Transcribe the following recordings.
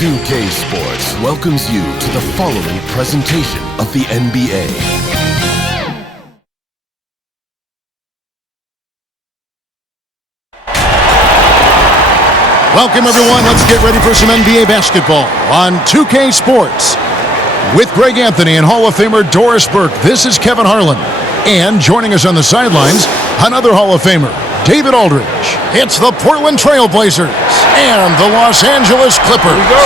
2K Sports welcomes you to the following presentation of the NBA. Welcome, everyone. Let's get ready for some NBA basketball on 2K Sports. With Greg Anthony and Hall of Famer Doris Burke, this is Kevin Harlan. And joining us on the sidelines, another Hall of Famer, David Aldridge. It's the Portland Trail Blazers and the Los Angeles Clippers. Here we go.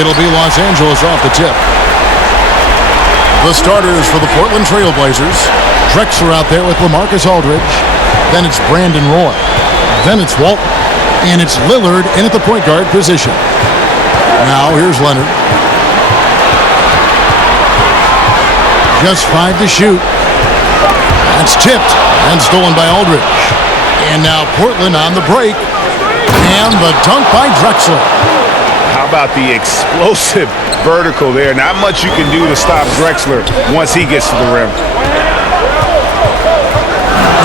It'll be Los Angeles off the tip. The starters for the Portland Trail Blazers. Drexler out there with LaMarcus Aldridge. Then it's Brandon Roy. Then it's Walton. And it's Lillard in at the point guard position. Now here's Leonard. Just 5 to shoot. That's tipped and stolen by Aldridge. And now Portland on the break. And the dunk by Drexler. How about the explosive vertical there? Not much you can do to stop Drexler once he gets to the rim.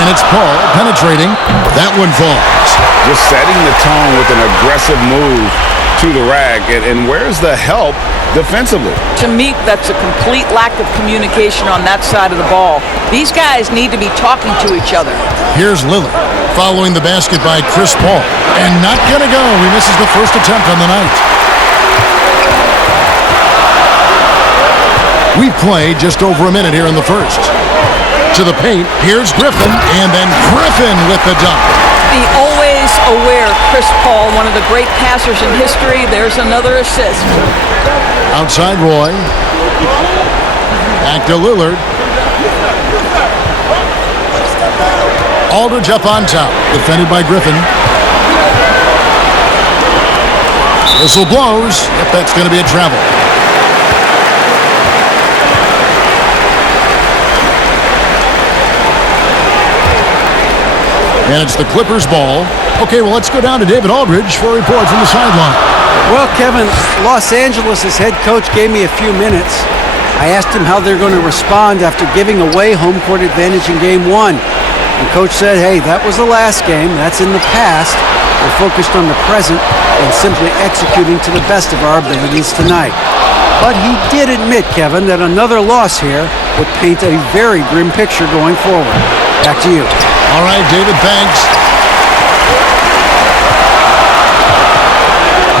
And it's Paul penetrating. That one falls. Just setting the tone with an aggressive move to the rack. And where's the help defensively? To me, that's a complete lack of communication on that side of the ball. These guys need to be talking to each other. Here's Lillard following the basket by Chris Paul. And not gonna go. He misses the first attempt on the night. We've played just over a minute here in the first. To the paint, here's Griffin, and then Griffin with the dunk. The always aware Chris Paul, one of the great passers in history. There's another assist. Outside Roy. Back to Lillard. Aldridge up on top, defended by Griffin. Whistle blows. Yep, that's going to be a travel. And it's the Clippers' ball. Okay, well, let's go down to David Aldridge for a report from the sideline. Well, Kevin, Los Angeles' head coach gave me a few minutes. I asked him how they're going to respond after giving away home court advantage in Game 1. And Coach said, hey, that was the last game. That's in the past. We're focused on the present and simply executing to the best of our abilities tonight. But he did admit, Kevin, that another loss here would paint a very grim picture going forward. Back to you. All right, David, thanks.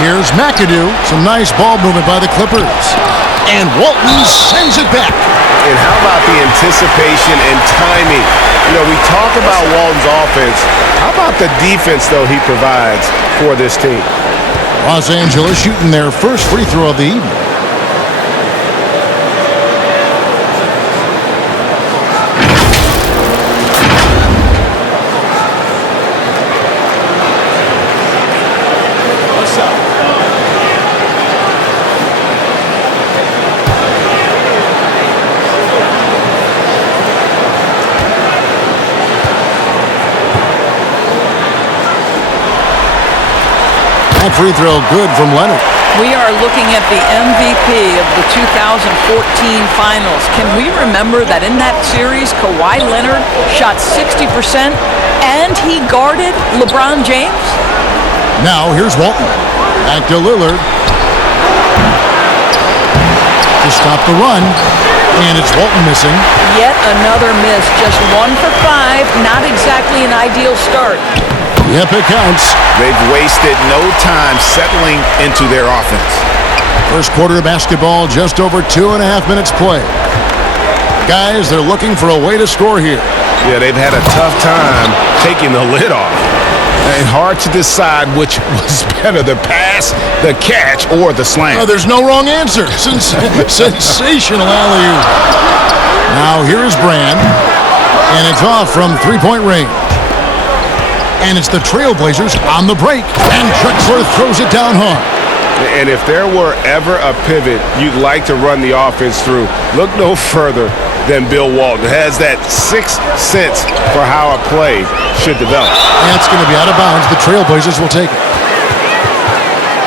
Here's McAdoo. Some nice ball movement by the Clippers. And Walton sends it back. And how about the anticipation and timing? You know, we talk about Walton's offense. How about the defense, though, he provides for this team? Los Angeles shooting their first free throw of the evening. That free throw good from Leonard. We are looking at the MVP of the 2014 Finals. Can we remember that in that series, Kawhi Leonard shot 60% and he guarded LeBron James? Now here's Walton. Back to Lillard. To stop the run. And it's Walton missing. Yet another miss. Just 1 for 5. Not exactly an ideal start. Yep, it counts. They've wasted no time settling into their offense. First quarter of basketball, just over 2.5 minutes played. Guys, they're looking for a way to score here. Yeah, they've had a tough time taking the lid off. And hard to decide which was better, the pass, the catch, or the slam. Oh, there's no wrong answer. Sensational alley-oop. Now here's Brand. And it's off from three-point range. And it's the Trailblazers on the break. And Drexler throws it down hard. And if there were ever a pivot you'd like to run the offense through, look no further than Bill Walton. Has that sixth sense for how a play should develop. That's going to be out of bounds. The Trailblazers will take it.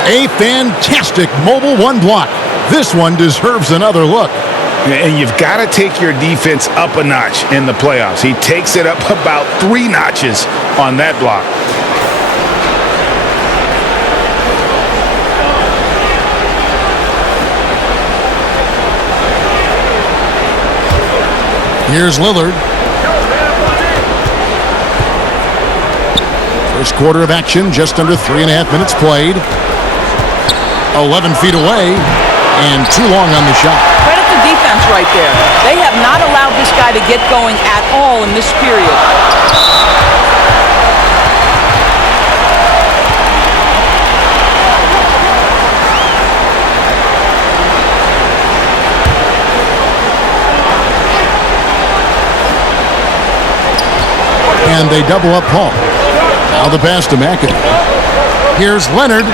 A fantastic mobile one block. This one deserves another look. And you've got to take your defense up a notch in the playoffs. He takes it up about 3 notches on that block. Here's Lillard. First quarter of action, just under 3.5 minutes played. 11 feet away, and too long on the shot. Credit the defense right there. They have not allowed this guy to get going at all in this period. And they double up Paul. Now the pass to McAdoo. Here's Leonard.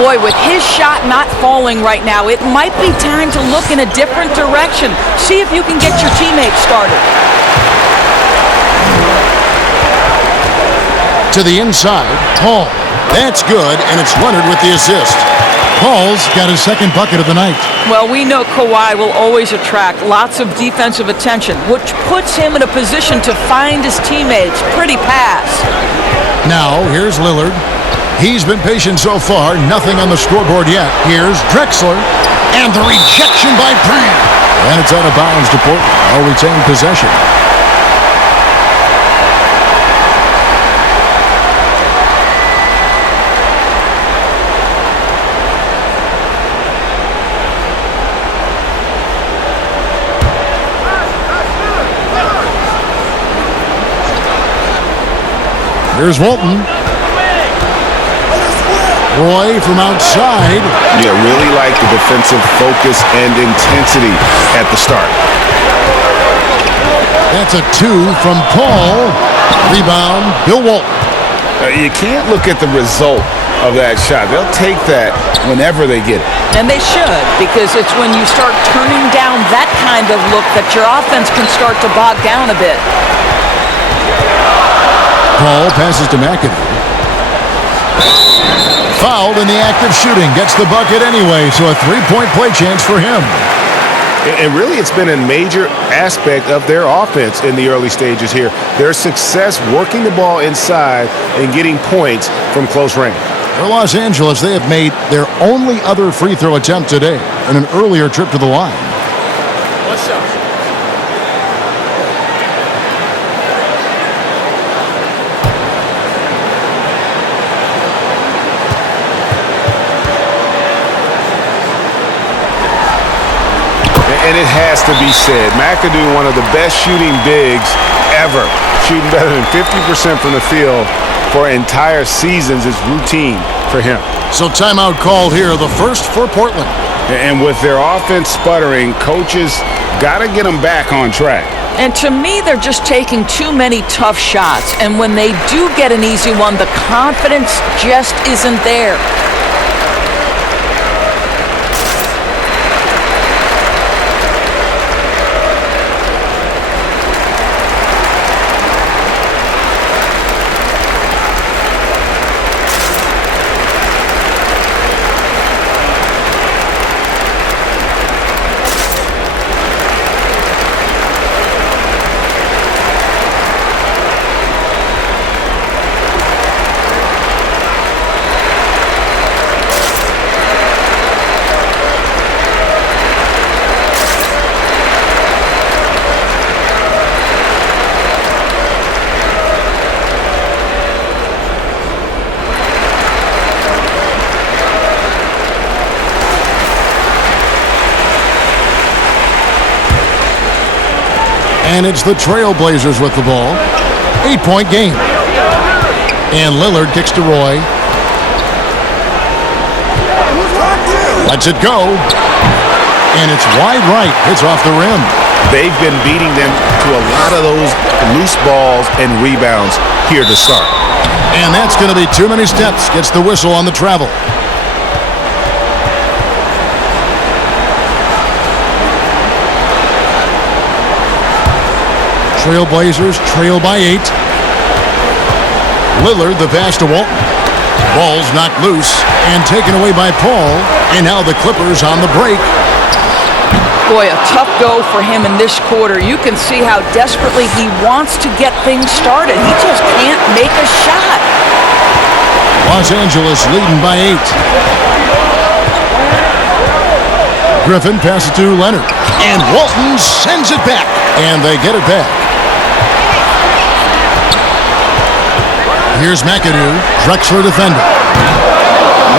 Boy, with his shot not falling right now, it might be time to look in a different direction. See if you can get your teammates started. To the inside, Paul. That's good, and it's Leonard with the assist. Paul's got his second bucket of the night. Well, we know Kawhi will always attract lots of defensive attention, which puts him in a position to find his teammates. Pretty pass. Now, here's Lillard. He's been patient so far. Nothing on the scoreboard yet. Here's Drexler. And the rejection by Brand. And it's out of bounds to Portland. All retain possession. Here's Walton. Roy from outside. Yeah, really like the defensive focus and intensity at the start. That's a 2 from Paul. Rebound, Bill Walton. You can't look at the result of that shot. They'll take that whenever they get it. And they should, because it's when you start turning down that kind of look that your offense can start to bog down a bit. Paul passes to McAdoo. Fouled in the act of shooting. Gets the bucket anyway, so a three-point play chance for him. And really, it's been a major aspect of their offense in the early stages here. Their success working the ball inside and getting points from close range. For Los Angeles, they have made their only other free throw attempt today in an earlier trip to the line. What's up? And it has to be said, McAdoo, one of the best shooting bigs ever. Shooting better than 50% from the field for entire seasons is routine for him. So timeout called here, the first for Portland. And with their offense sputtering, coaches got to get them back on track. And to me, they're just taking too many tough shots. And when they do get an easy one, the confidence just isn't there. And it's the Trailblazers with the ball. 8-point game. And Lillard kicks to Roy. Lets it go. And it's wide right. Hits off the rim. They've been beating them to a lot of those loose balls and rebounds here to start. And that's going to be too many steps. Gets the whistle on the travel. Trailblazers trail by 8. Lillard the pass to Walton. Ball's knocked loose and taken away by Paul. And now the Clippers on the break. Boy, a tough go for him in this quarter. You can see how desperately he wants to get things started. He just can't make a shot. Los Angeles leading by 8. Griffin passes to Leonard. And Walton sends it back. And they get it back. Here's McAdoo, Drexler defender.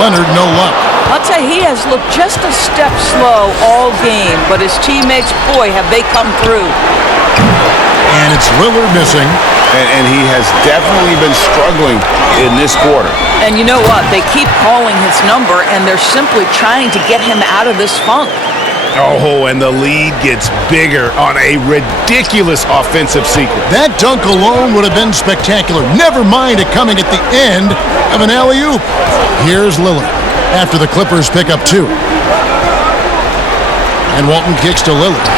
Leonard, no luck. I'll tell you, he has looked just a step slow all game, but his teammates, boy, have they come through. And it's Lillard missing. And he has definitely been struggling in this quarter. And you know what? They keep calling his number, and they're simply trying to get him out of this funk. Oh, and the lead gets bigger on a ridiculous offensive sequence. That dunk alone would have been spectacular. Never mind it coming at the end of an alley-oop. Here's Lillard after the Clippers pick up 2. And Walton kicks to Lillard.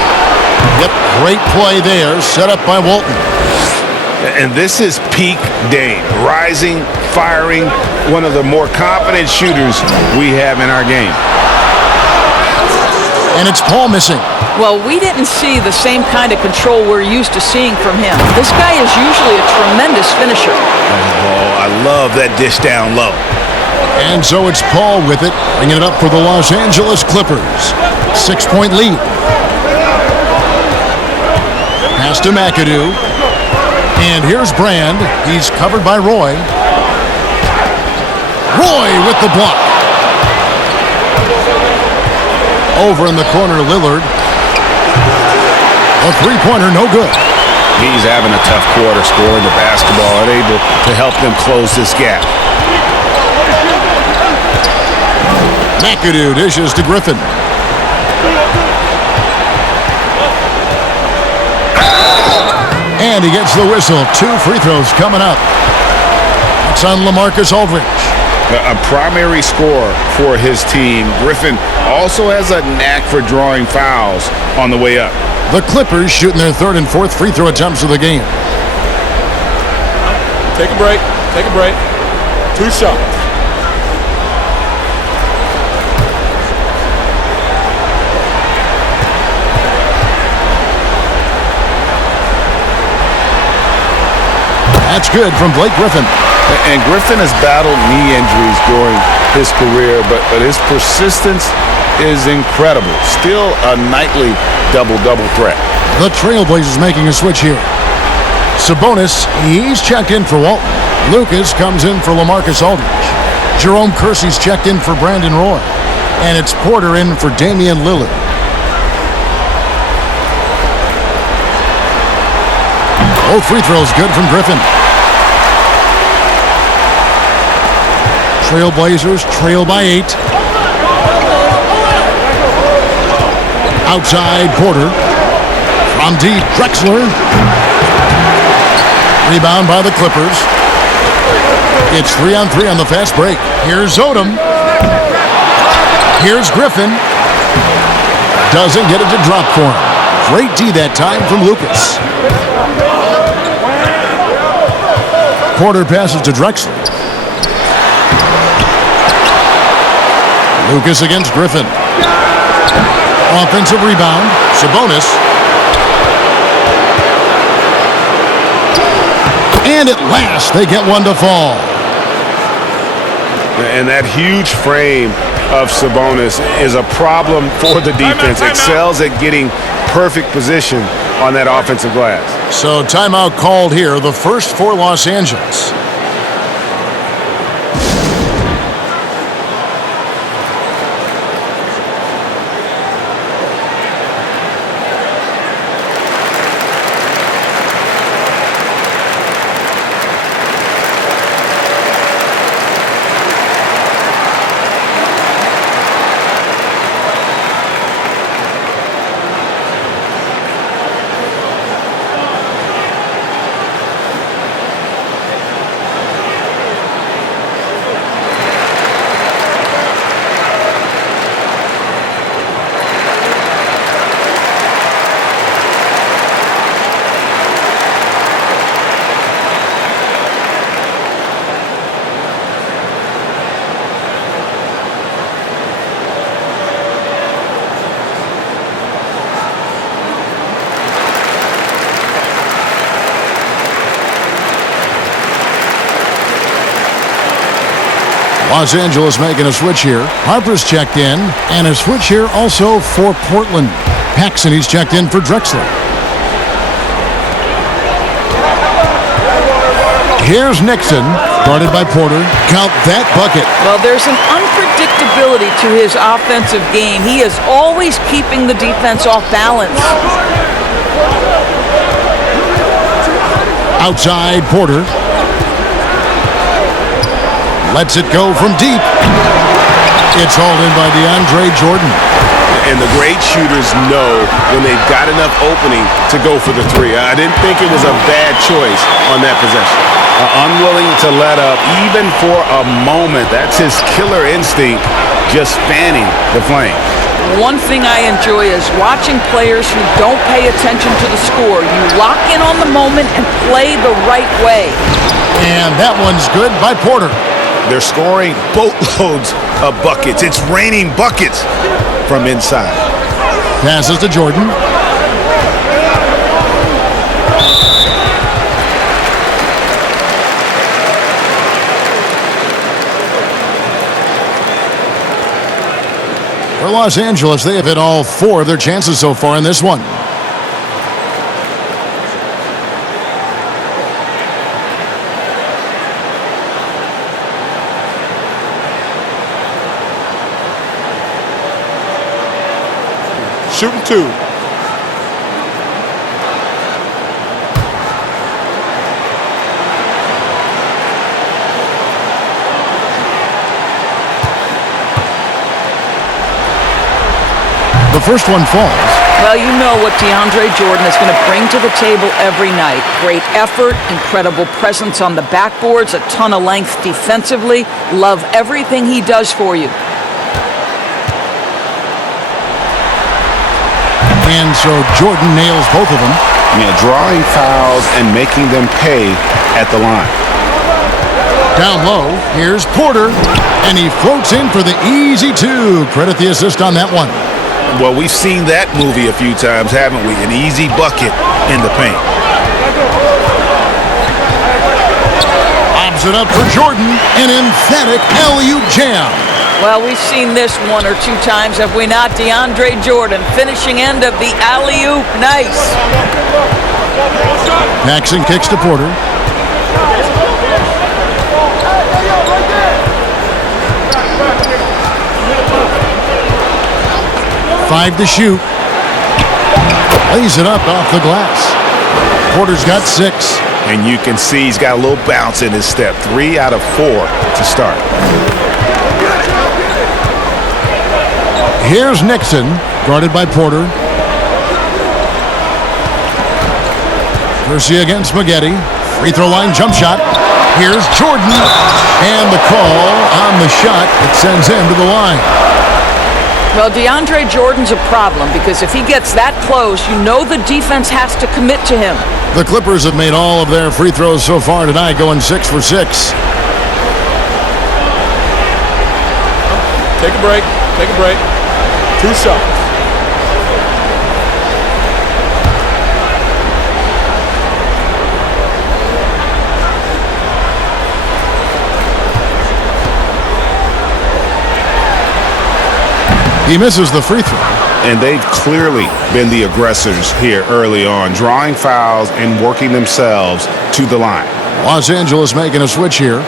Yep, great play there, set up by Walton. And this is peak Dame. Rising, firing, one of the more confident shooters we have in our game. And it's Paul missing. Well, we didn't see the same kind of control we're used to seeing from him. This guy is usually a tremendous finisher. Oh, I love that dish down low. And so it's Paul with it, bringing it up for the Los Angeles Clippers. 6-point lead. Pass to McAdoo. And here's Brand. He's covered by Roy. Roy with the block. Over in the corner, Lillard. A three-pointer, no good. He's having a tough quarter scoring the basketball, unable to help them close this gap. McAdoo dishes to Griffin. And he gets the whistle. 2 free throws coming up. It's on LaMarcus Aldridge. A primary scorer for his team. Griffin also has a knack for drawing fouls on the way up. The Clippers shooting their 3rd and 4th free throw attempts of the game. Take a break. Take a break. 2 shots. That's good from Blake Griffin. And Griffin has battled knee injuries during his career, but his persistence is incredible. Still a nightly double-double threat. The Trailblazers making a switch here. Sabonis, he's checked in for Walton. Lucas comes in for LaMarcus Aldridge. Jerome Kersey's checked in for Brandon Roy. And it's Porter in for Damian Lillard. Both free throws good from Griffin. Trailblazers trail by 8. Outside Porter. From deep, Drexler. Rebound by the Clippers. It's 3-on-3 on the fast break. Here's Odom. Here's Griffin. Doesn't get it to drop for him. Great D that time from Lucas. Porter passes to Drexler. Lucas against Griffin. Offensive rebound. Sabonis. And at last, they get one to fall. And that huge frame of Sabonis is a problem for the defense. Excels at getting perfect position on that offensive glass. So timeout called here, the first for Los Angeles. Los Angeles making a switch here. Harper's checked in, and a switch here also for Portland. Paxson, he's checked in for Drexler. Here's Nixon, guarded by Porter. Count that bucket. Well, there's an unpredictability to his offensive game. He is always keeping the defense off balance. Outside, Porter. Lets it go from deep. It's hauled in by DeAndre Jordan. And the great shooters know when they've got enough opening to go for the three. I didn't think it was a bad choice on that possession. Unwilling to let up even for a moment. That's his killer instinct, just fanning the flame. One thing I enjoy is watching players who don't pay attention to the score. You lock in on the moment and play the right way. And that one's good by Porter. They're scoring boatloads of buckets. It's raining buckets from inside. Passes to Jordan. For Los Angeles, they have hit all 4 of their chances so far in this one. Shooting 2. The first one falls. Well, you know what DeAndre Jordan is going to bring to the table every night. Great effort, incredible presence on the backboards, a ton of length defensively. Love everything he does for you. And so Jordan nails both of them. Yeah, drawing fouls and making them pay at the line. Down low, here's Porter, and he floats in for the easy 2. Credit the assist on that one. Well, we've seen that movie a few times, haven't we? An easy bucket in the paint. Lobs it up for Jordan, an emphatic alley-oop jam. Well, we've seen this 1 or 2 times, have we not? DeAndre Jordan, finishing end of the alley-oop. Nice. Paxson kicks to Porter. Five to shoot. Lays it up off the glass. Porter's got 6. And you can see he's got a little bounce in his step. 3 out of 4 to start. Here's Nixon, guarded by Porter. Garcia against Spaghetti. Free throw line jump shot. Here's Jordan. And the call on the shot that sends him to the line. Well, DeAndre Jordan's a problem because if he gets that close, you know the defense has to commit to him. The Clippers have made all of their free throws so far tonight, going 6 for 6. Take a break. Take a break. 2 shots. He misses the free throw. And they've clearly been the aggressors here early on, drawing fouls and working themselves to the line. Los Angeles making a switch here.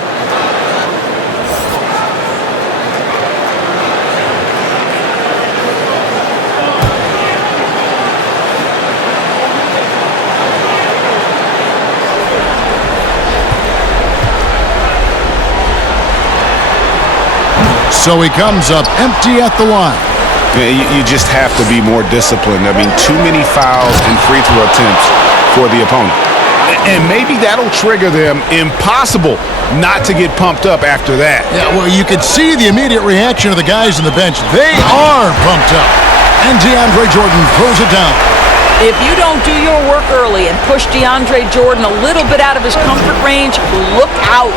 So he comes up empty at the line. You just have to be more disciplined. I mean, too many fouls and free throw attempts for the opponent. And maybe that'll trigger them. Impossible not to get pumped up after that. Yeah, well, you could see the immediate reaction of the guys on the bench. They are pumped up. And DeAndre Jordan throws it down. If you don't do your work early and push DeAndre Jordan a little bit out of his comfort range, look out.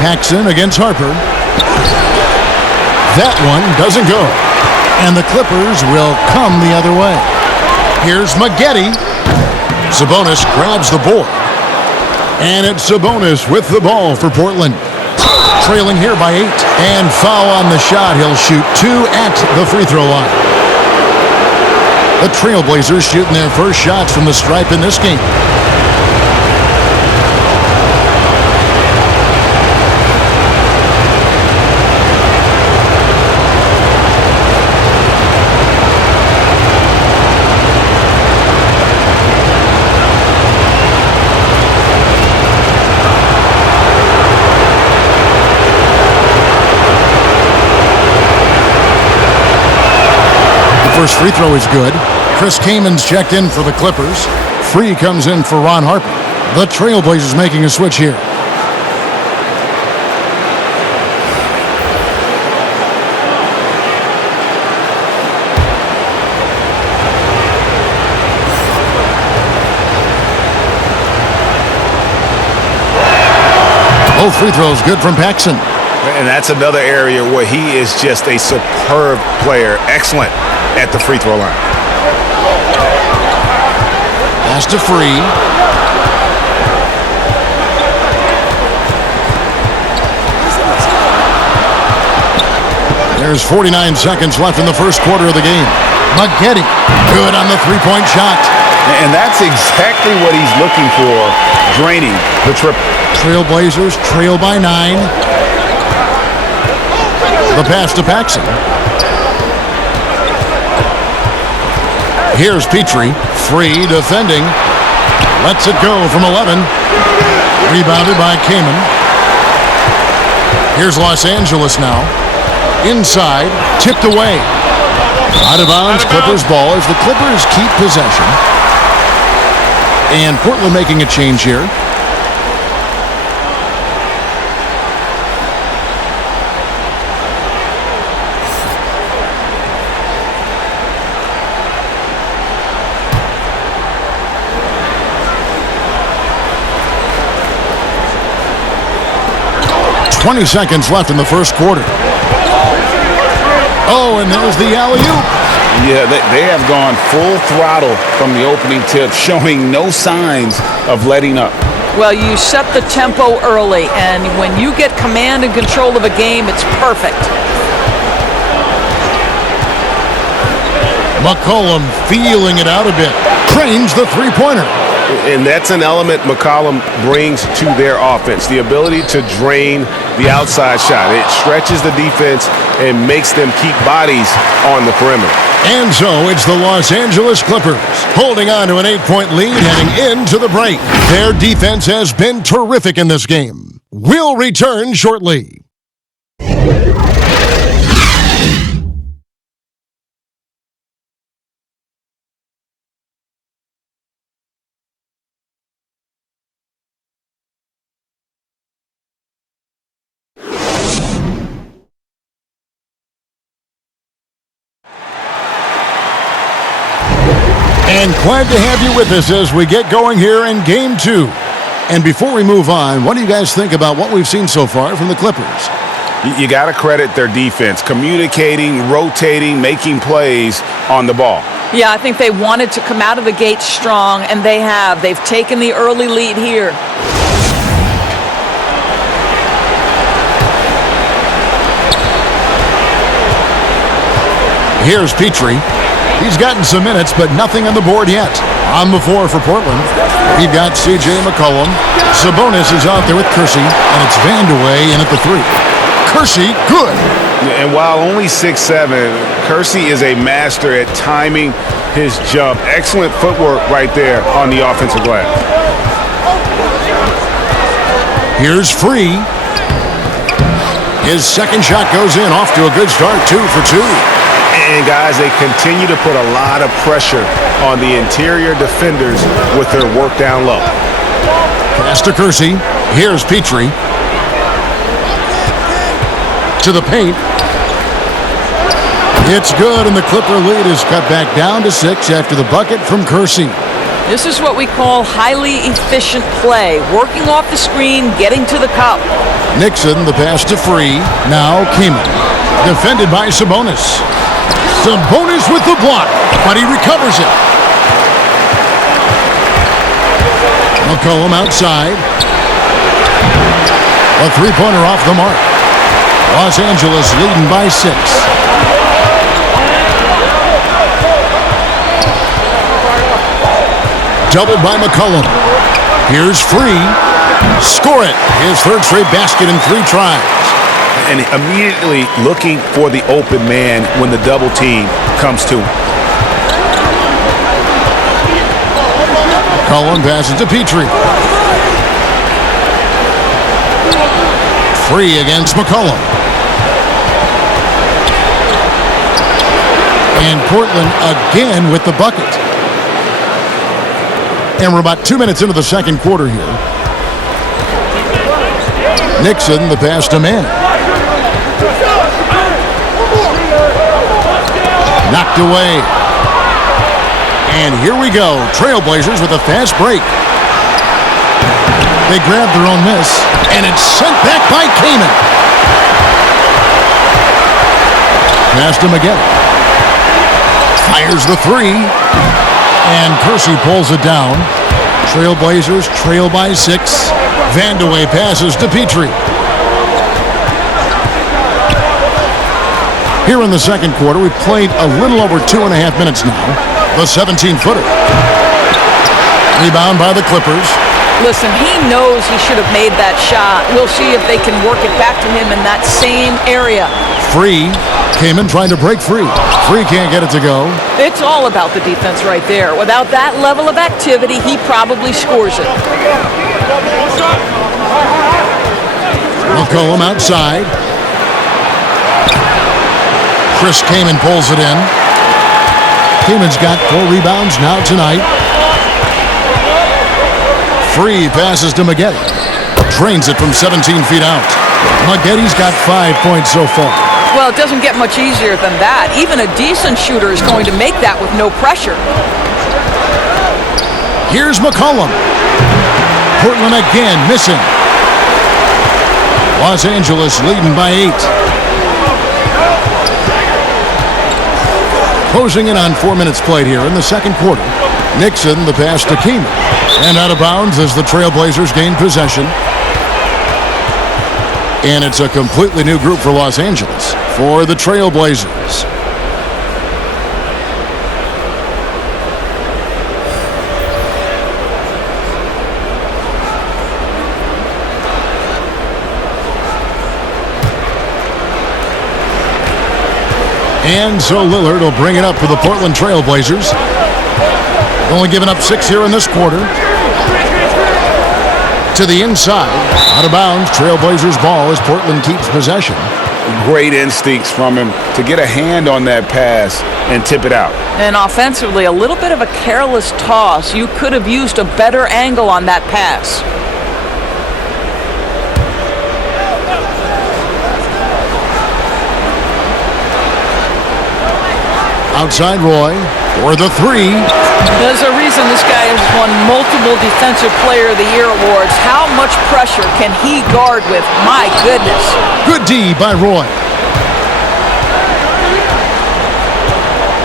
Paxson against Harper. That one doesn't go. And the Clippers will come the other way. Here's Spaghetti. Sabonis grabs the board. And it's Sabonis with the ball for Portland. Trailing here by 8. And foul on the shot. He'll shoot 2 at the free throw line. The Trailblazers shooting their first shots from the stripe in this game. First free throw is good. Chris Kamen's checked in for the Clippers. Free comes in for Ron Harper. The Trailblazers making a switch here. Both free throws good from Paxson. And that's another area where he is just a superb player. Excellent at the free throw line. Pass to Free. There's 49 seconds left in the first quarter of the game. Maggette, good on the three-point shot. And that's exactly what he's looking for, draining the triple. Trailblazers trail by 9. The pass to Paxson. Here's Petrie. Free defending. Lets it go from 11. Rebounded by Kaman. Here's Los Angeles now. Inside. Tipped away. Out of bounds. Clippers ball as the Clippers keep possession. And Portland making a change here. .20 seconds left in the first quarter. Oh, and there's the alley-oop. Yeah, they have gone full throttle from the opening tip, showing no signs of letting up. Well, you set the tempo early, and when you get command and control of a game, it's perfect. McCollum feeling it out a bit. Cranes the three-pointer. And that's an element McCollum brings to their offense, the ability to drain the outside shot. It stretches the defense and makes them keep bodies on the perimeter. And so it's the Los Angeles Clippers holding on to an 8-point lead heading into the break. Their defense has been terrific in this game. We'll return shortly. And glad to have you with us as we get going here in Game 2. And before we move on, what do you guys think about what we've seen so far from the Clippers? You got to credit their defense, communicating, rotating, making plays on the ball. Yeah, I think they wanted to come out of the gate strong, and they have. They've taken the early lead here. Here's Petrie. He's gotten some minutes, but nothing on the board yet. On the floor for Portland, we've got C.J. McCollum. Sabonis is out there with Kersey, and it's Vandeweghe in at the 3. Kersey, good. And while only 6'7", Kersey is a master at timing his jump. Excellent footwork right there on the offensive glass. Here's Free. His second shot goes in, off to a good start, 2 for 2. And, guys, they continue to put a lot of pressure on the interior defenders with their work down low. Pass to Kersey. Here's Petrie. To the paint. It's good, and the Clipper lead is cut back down to 6 after the bucket from Kersey. This is what we call highly efficient play. Working off the screen, getting to the cup. Nixon, the pass to Free. Now Kaman. Defended by Sabonis. Sabonis with the block, but he recovers it. McCollum outside. A three-pointer off the mark. Los Angeles leading by 6. Doubled by McCollum. Here's Free. Score it. His third straight basket in 3 tries. And immediately looking for the open man when the double team comes to him. McCollum passes to Petrie. Free against McCollum. And Portland again with the bucket. And we're about 2 minutes into the second quarter here. Nixon, the pass to Mann. Knocked away. And here we go. Trailblazers with a fast break. They grab their own miss, and it's sent back by Kaman. Pass to McGinn. Fires the 3. And Kersey pulls it down. Trailblazers trail by 6. Vandeweghe passes to Petrie. Here in the second quarter, we've played a little over 2.5 minutes now. The 17-footer. Rebound by the Clippers. Listen, he knows he should have made that shot. We'll see if they can work it back to him in that same area. Free. Came in trying to break free. Free can't get it to go. It's all about the defense right there. Without that level of activity, he probably scores it. McCollum outside. Chris Kaman pulls it in. Kaman's got 4 rebounds now tonight. Free passes to Maggette. Drains it from 17 feet out. Maggette's got 5 points so far. Well, it doesn't get much easier than that. Even a decent shooter is going to make that with no pressure. Here's McCollum. Portland again missing. Los Angeles leading by 8. Closing in on 4 minutes played here in the second quarter. Nixon, the pass to Kaman. And out of bounds as the Trailblazers gain possession. And it's a completely new group for Los Angeles for the Trailblazers. And so Lillard will bring it up for the Portland Trailblazers. Only giving up 6 here in this quarter. To the inside. Out of bounds. Trailblazers ball as Portland keeps possession. Great instincts from him to get a hand on that pass and tip it out. And offensively, a little bit of a careless toss. You could have used a better angle on that pass. Outside Roy for the 3. There's a reason this guy has won multiple Defensive Player of the Year awards. How much pressure can he guard with? My goodness. Good D by Roy.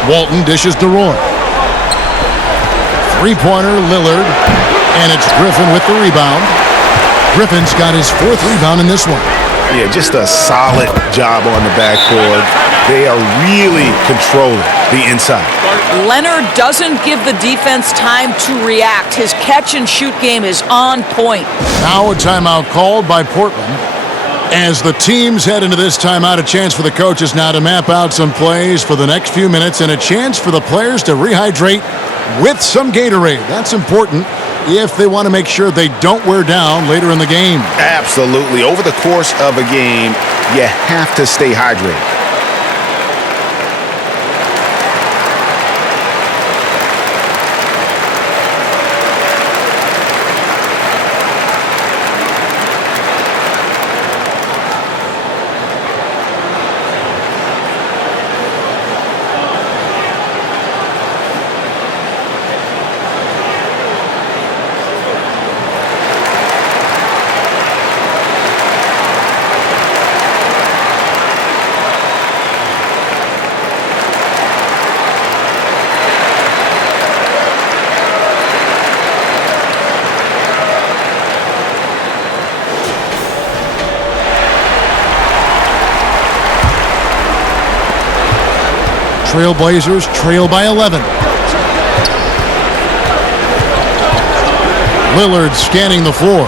Walton dishes to Roy. 3-pointer Lillard. And it's Griffin with the rebound. Griffin's got his 4th rebound in this one. Yeah, just a solid job on the backboard. They are really controlling the inside. Leonard doesn't give the defense time to react. His catch-and-shoot game is on point. Now a timeout called by Portland. As the teams head into this timeout, a chance for the coaches now to map out some plays for the next few minutes and a chance for the players to rehydrate with some Gatorade. That's important if they want to make sure they don't wear down later in the game. Absolutely. Over the course of a game, you have to stay hydrated. Trailblazers trail by 11. Lillard scanning the floor.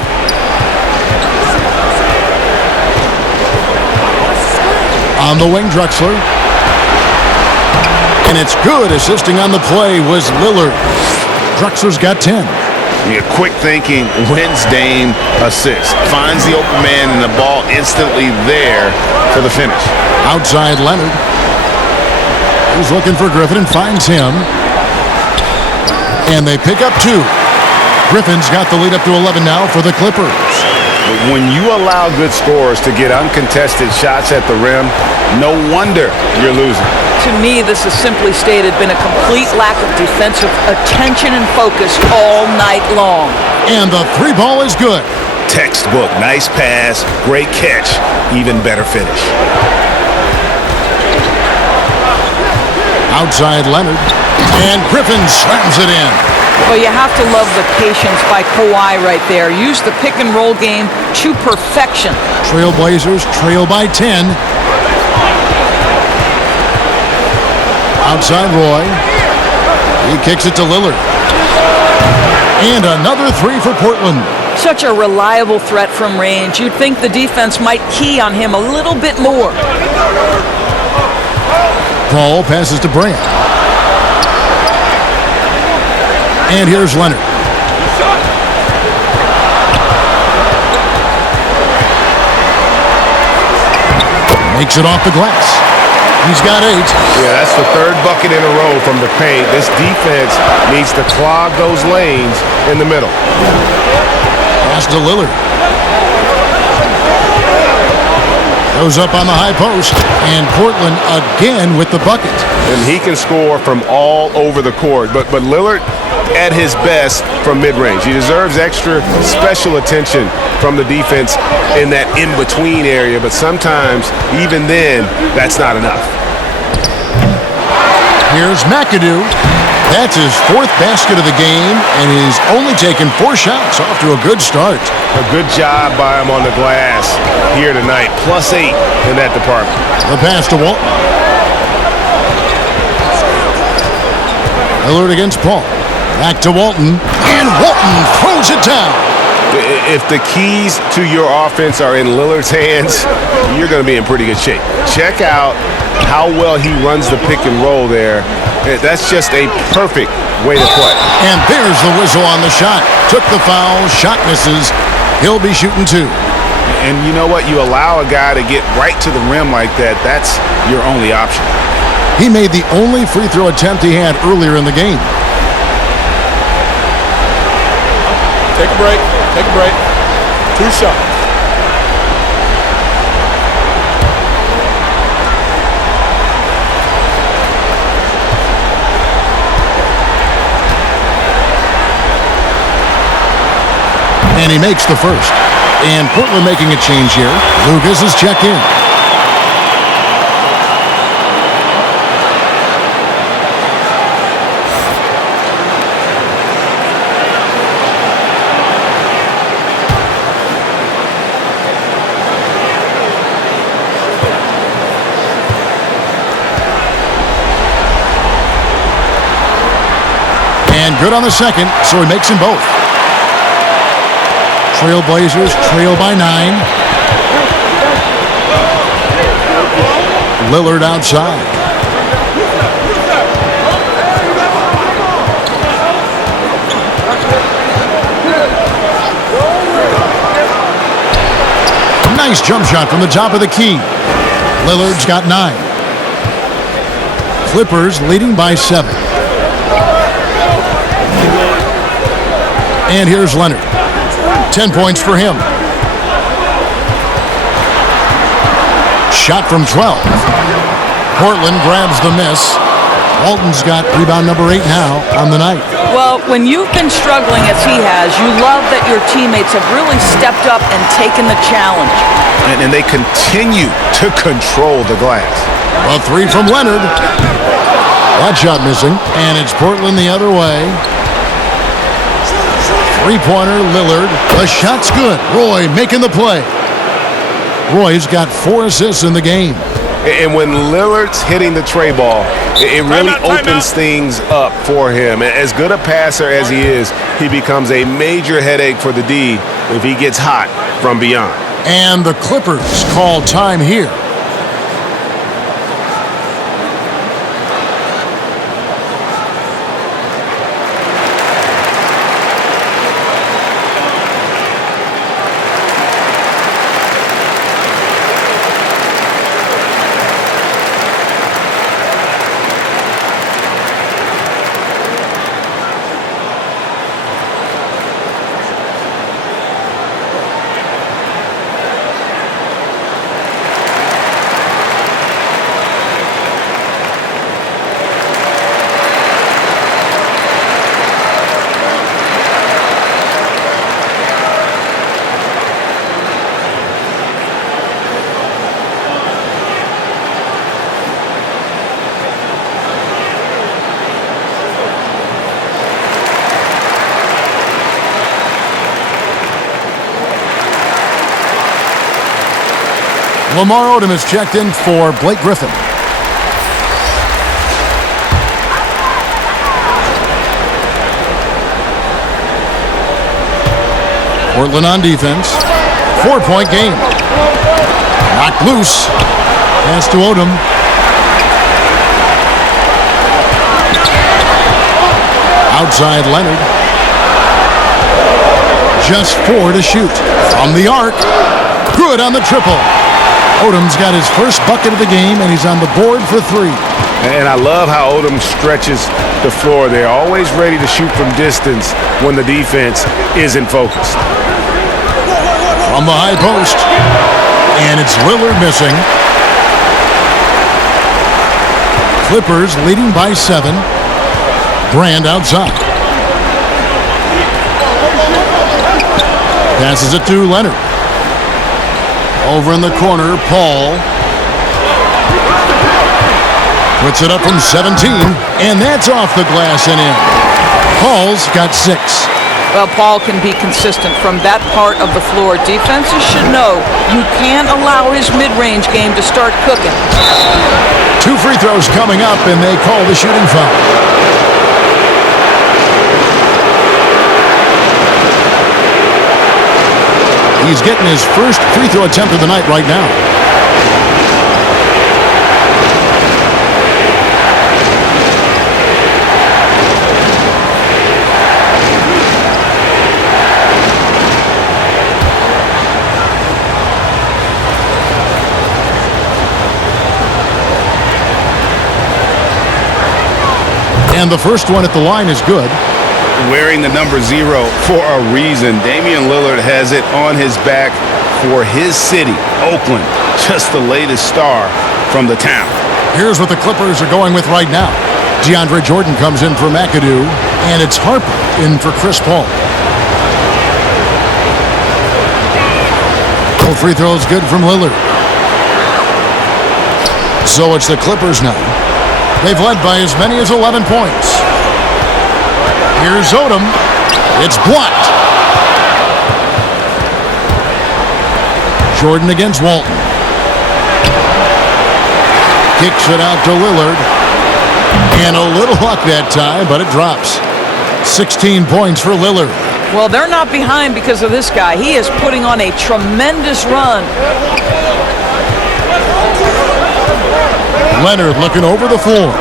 On the wing, Drexler. And it's good. Assisting on the play was Lillard. Drexler's got 10. Yeah, quick thinking wins Dame assist. Finds the open man and the ball instantly there for the finish. Outside Leonard. He's looking for Griffin and finds him. And they pick up 2. Griffin's got the lead up to 11 now for the Clippers. When you allow good scorers to get uncontested shots at the rim, no wonder you're losing. To me, this has simply stated been a complete lack of defensive attention and focus all night long. And the 3 ball is good. Textbook. Nice pass, great catch, even better finish. Outside Leonard. And Griffin slams it in. Well, you have to love the patience by Kawhi right there. Use the pick and roll game to perfection. Trailblazers trail by 10. Outside Roy. He kicks it to Lillard. And another 3 for Portland. Such a reliable threat from range. You'd think the defense might key on him a little bit more. Paul passes to Brand. And here's Leonard. Makes it off the glass. He's got 8. Yeah, that's the 3rd bucket in a row from the paint. This defense needs to clog those lanes in the middle. Pass to Lillard. Goes up on the high post. And Portland again with the bucket. And he can score from all over the court. But Lillard at his best from mid-range. He deserves extra special attention from the defense in that in-between area. But sometimes, even then, that's not enough. Here's McAdoo. That's his 4th basket of the game, and he's only taken 4 shots. Off to a good start. A good job by him on the glass here tonight. +8 in that department. The pass to Walton. Lillard against Paul. Back to Walton. And Walton throws it down. If the keys to your offense are in Lillard's hands, you're going to be in pretty good shape. Check out how well he runs the pick and roll there. That's just a perfect way to play. And there's the whistle on the shot. Took the foul. Shot misses. He'll be shooting 2. And you know what? You allow a guy to get right to the rim like that. That's your only option. He made the only free throw attempt he had earlier in the game. Take a break. Take a break. 2 shots. And he makes the first. And Portland making a change here. Lucas is checked in. And good on the second, so he makes them both. Trailblazers trail by 9. Lillard outside. Nice jump shot from the top of the key. Lillard's got 9. Clippers leading by 7. And here's Leonard. 10 points for him. Shot from 12. Portland grabs the miss. Walton's got rebound number 8 now on the night. Well, when you've been struggling as he has, you love that your teammates have really stepped up and taken the challenge. And they continue to control the glass. A 3 from Leonard. That shot missing. And it's Portland the other way. 3-pointer, Lillard. The shot's good. Roy making the play. Roy's got 4 assists in the game. And when Lillard's hitting the tray ball, it really opens things up for him. As good a passer as he is, he becomes a major headache for the D if he gets hot from beyond. And the Clippers call time here. Lamar Odom is checked in for Blake Griffin. Portland on defense. 4-point game. Knocked loose. Pass to Odom. Outside Leonard. Just 4 to shoot. From the arc. Good on the triple. Odom's got his first bucket of the game, and he's on the board for 3. And I love how Odom stretches the floor. They're always ready to shoot from distance when the defense isn't focused. From the high post, and it's Lillard missing. Clippers leading by 7. Brand outside. Passes it to Leonard. Over in the corner, Paul. Puts it up from 17, and that's off the glass and in. Paul's got 6. Well, Paul can be consistent from that part of the floor. Defenses should know you can't allow his mid-range game to start cooking. 2 free throws coming up, and they call the shooting foul. He's getting his first free throw attempt of the night right now. And the first one at the line is good. Wearing the number 0 for a reason. Damian Lillard has it on his back for his city, Oakland. Just the latest star from the town. Here's what the Clippers are going with right now. DeAndre Jordan comes in for McAdoo, and it's Harper in for Chris Paul. Full free throws good from Lillard. So it's the Clippers now. They've led by as many as 11 points. Here's Odom. It's blocked. Jordan against Walton. Kicks it out to Lillard. And a little luck that time, but it drops. 16 points for Lillard. Well, they're not behind because of this guy. He is putting on a tremendous run. Leonard looking over the floor.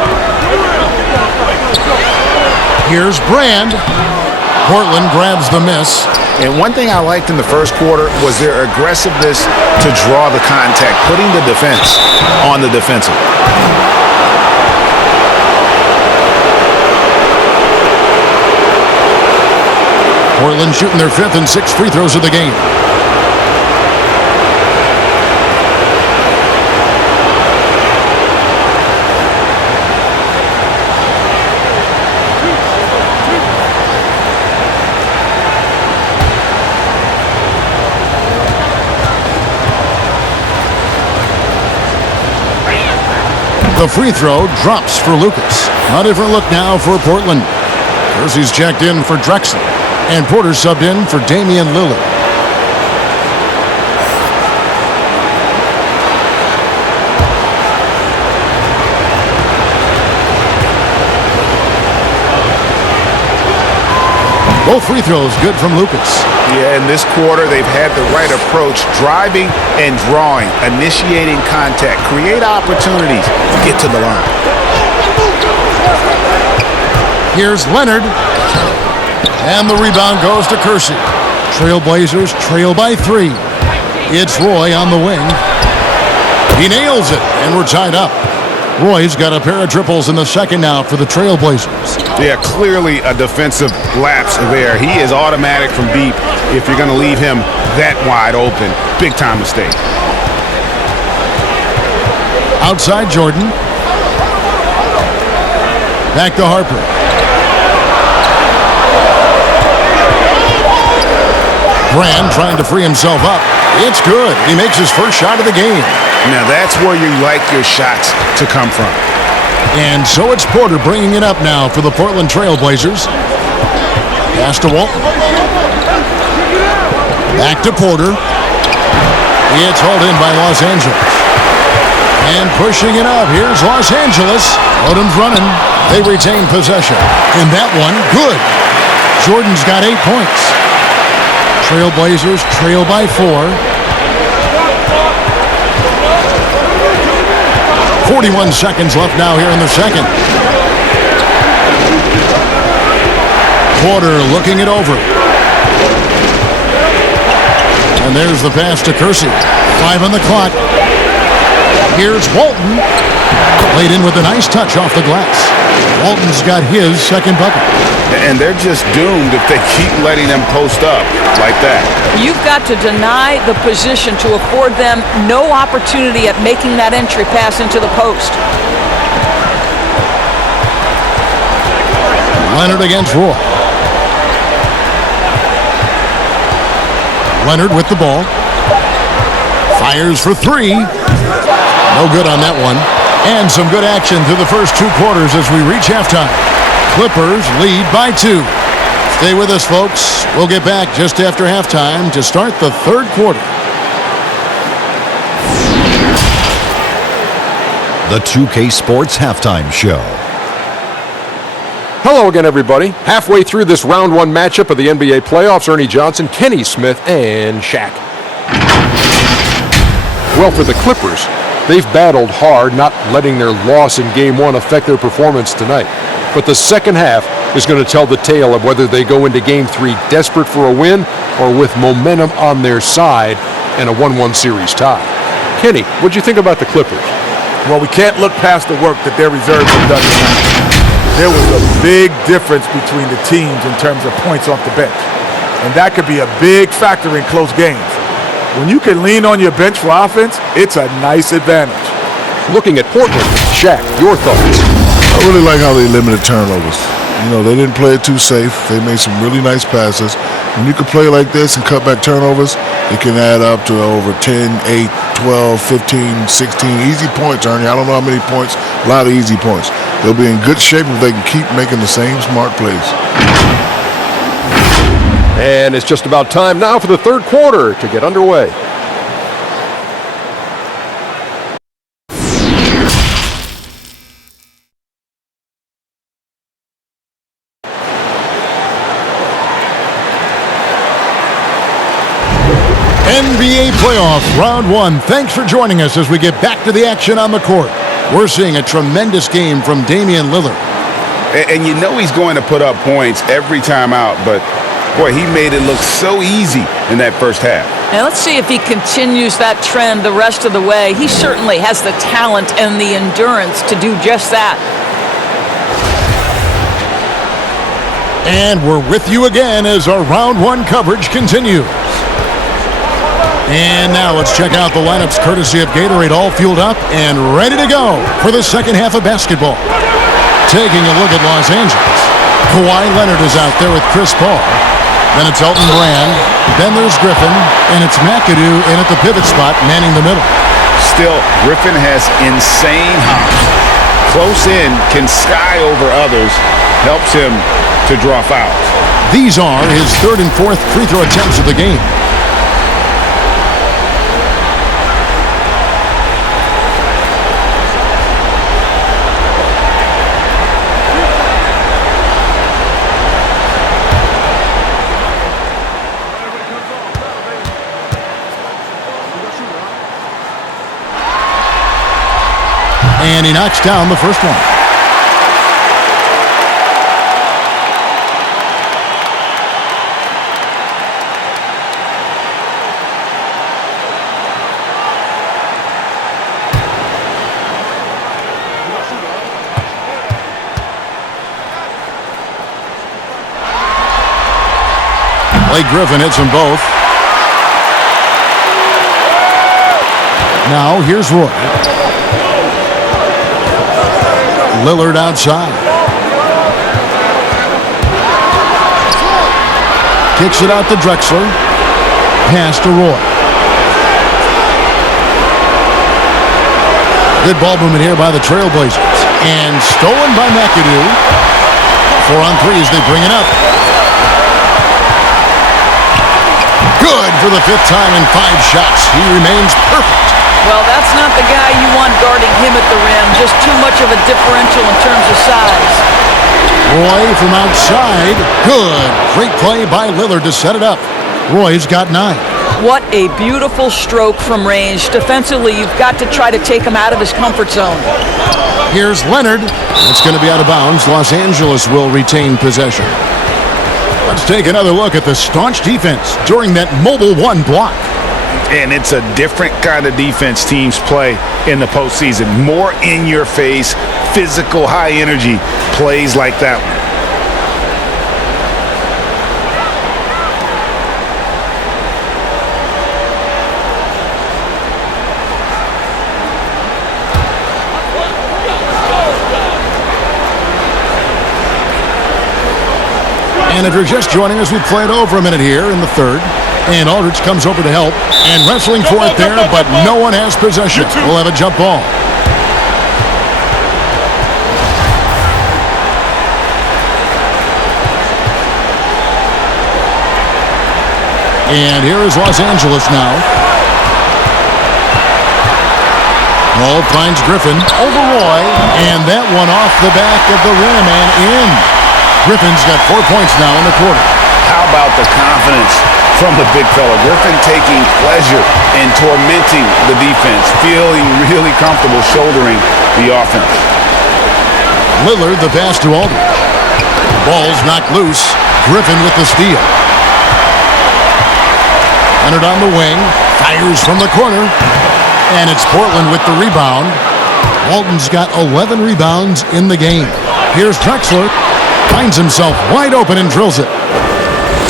Here's Brand. Portland grabs the miss. And one thing I liked in the first quarter was their aggressiveness to draw the contact, putting the defense on the defensive. Portland shooting their 5th and 6th free throws of the game. The free throw drops for Lucas. A different look now for Portland. Kersey's checked in for Drexler. And Porter subbed in for Damian Lillard. Both free throws good from Lucas. Yeah, in this quarter, they've had the right approach, driving and drawing, initiating contact, create opportunities, get to the line. Here's Leonard. And the rebound goes to Kersey. Trailblazers trail by 3. It's Roy on the wing. He nails it, and we're tied up. Roy's got a pair of triples in the second now for the Trailblazers. Yeah, clearly a defensive lapse there. He is automatic from deep if you're going to leave him that wide open. Big time mistake. Outside Jordan. Back to Harper. Brand trying to free himself up. It's good. He makes his first shot of the game. Now that's where you like your shots to come from. And so it's Porter bringing it up now for the Portland Trailblazers. Pass to Walton. Back to Porter. It's hauled in by Los Angeles. And pushing it up. Here's Los Angeles. Odom's running. They retain possession. And that one, good. Jordan's got 8 points. Trailblazers trail by 4. 41 seconds left now here in the second. Porter looking it over. And there's the pass to Kersey. 5 on the clock. Here's Walton. Played in with a nice touch off the glass. Walton's got his second bucket. And they're just doomed if they keep letting them post up like that. You've got to deny the position to afford them no opportunity at making that entry pass into the post. Leonard against Roy. Leonard with the ball. Fires for 3. No good on that one. And some good action through the first 2 quarters as we reach halftime. Clippers lead by 2. Stay with us, folks. We'll get back just after halftime to start the third quarter. The 2K Sports Halftime Show. Hello again, everybody. Halfway through this round 1 matchup of the NBA playoffs, Ernie Johnson, Kenny Smith, and Shaq. Well, for the Clippers, they've battled hard, not letting their loss in Game 1 affect their performance tonight. But the second half is going to tell the tale of whether they go into Game 3 desperate for a win or with momentum on their side and a 1-1 series tie. Kenny, what'd you think about the Clippers? Well, we can't look past the work that their reserves have done tonight. There was a big difference between the teams in terms of points off the bench. And that could be a big factor in close games. When you can lean on your bench for offense, it's a nice advantage. Looking at Portland, Shaq, your thoughts? I really like how they limited turnovers. You know, they didn't play it too safe. They made some really nice passes. When you can play like this and cut back turnovers, it can add up to over 10, 8, 12, 15, 16 easy points, Ernie. I don't know how many points, a lot of easy points. They'll be in good shape if they can keep making the same smart plays. And it's just about time now for the third quarter to get underway. NBA playoff round 1. Thanks for joining us as we get back to the action on the court. We're seeing a tremendous game from Damian Lillard. And you know he's going to put up points every time out, but boy, he made it look so easy in that first half. Now let's see if he continues that trend the rest of the way. He certainly has the talent and the endurance to do just that. And we're with you again as our round 1 coverage continues. And now let's check out the lineups courtesy of Gatorade, all fueled up and ready to go for the second half of basketball. Taking a look at Los Angeles. Kawhi Leonard is out there with Chris Paul. Then it's Elton Brand. Then there's Griffin. And it's McAdoo in at the pivot spot, manning the middle. Still, Griffin has insane hops. Close in, can sky over others, helps him to draw fouls. These are his 3rd and 4th free throw attempts of the game. And he knocks down the first one. Blake Griffin hits them both. Now here's Roy. Lillard outside. Kicks it out to Drexler. Pass to Roy. Good ball movement here by the Trailblazers. And stolen by McAdoo. 4-on-3 as they bring it up. Good for the 5th time in 5 shots. He remains perfect. Well, that's not the guy you want guarding him at the rim. Just too much of a differential in terms of size. Roy from outside. Good. Great play by Lillard to set it up. Roy's got 9. What a beautiful stroke from range. Defensively, you've got to try to take him out of his comfort zone. Here's Leonard. It's going to be out of bounds. Los Angeles will retain possession. Let's take another look at the staunch defense during that mobile 1 block. And it's a different kind of defense teams play in the postseason. More in your face, physical, high energy plays like that one. And if you're just joining us, we played over a minute here in the 3rd. And Aldridge comes over to help. And wrestling for it there, but no one has possession. We'll have a jump ball. And here is Los Angeles now. Ball finds Griffin over Roy. And that one off the back of the rim and in. Griffin's got 4 points now in the quarter. How about the confidence from the big fella? Griffin taking pleasure in tormenting the defense, feeling really comfortable shouldering the offense. Lillard the pass to Aldridge. Ball's knocked loose. Griffin with the steal. Leonard on the wing. Fires from the corner. And it's Portland with the rebound. Walton's got 11 rebounds in the game. Here's Drexler. Finds himself wide open and drills it.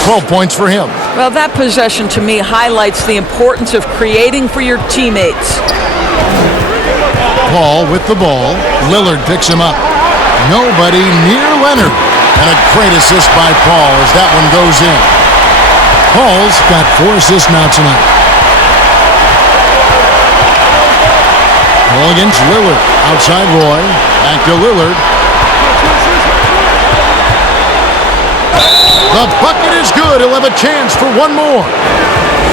12 points for him. Well, that possession to me highlights the importance of creating for your teammates. Paul with the ball. Lillard picks him up. Nobody near Leonard. And a great assist by Paul as that one goes in. Paul's got 4 assists now tonight. Ball against Lillard. Outside Roy. Back to Lillard. The bucket is good. He'll have a chance for one more.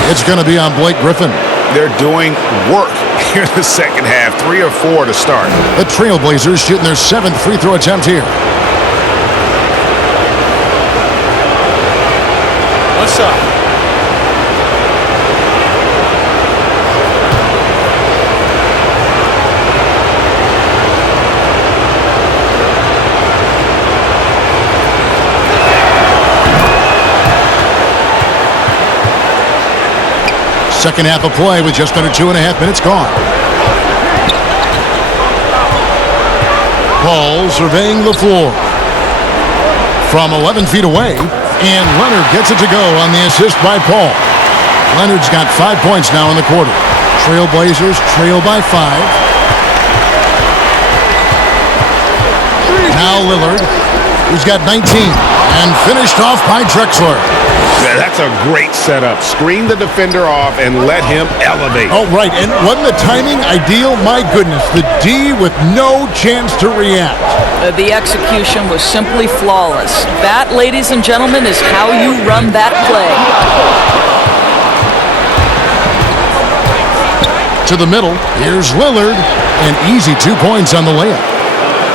It's going to be on Blake Griffin. They're doing work here in the second half. 3 or 4 to start. The Trailblazers shooting their 7th free throw attempt here. What's up? Second half of play with just under 2.5 minutes gone. Paul surveying the floor from 11 feet away, and Leonard gets it to go on the assist by Paul. Leonard's got 5 points now in the quarter. Trailblazers trail by 5. Now Lillard, who's got 19, and finished off by Drexler. Yeah, that's a great setup. Screen the defender off and let him elevate. Oh, right. And wasn't the timing ideal? My goodness. The D with no chance to react. The execution was simply flawless. That, ladies and gentlemen, is how you run that play. To the middle. Here's Lillard. An easy 2 points on the layup.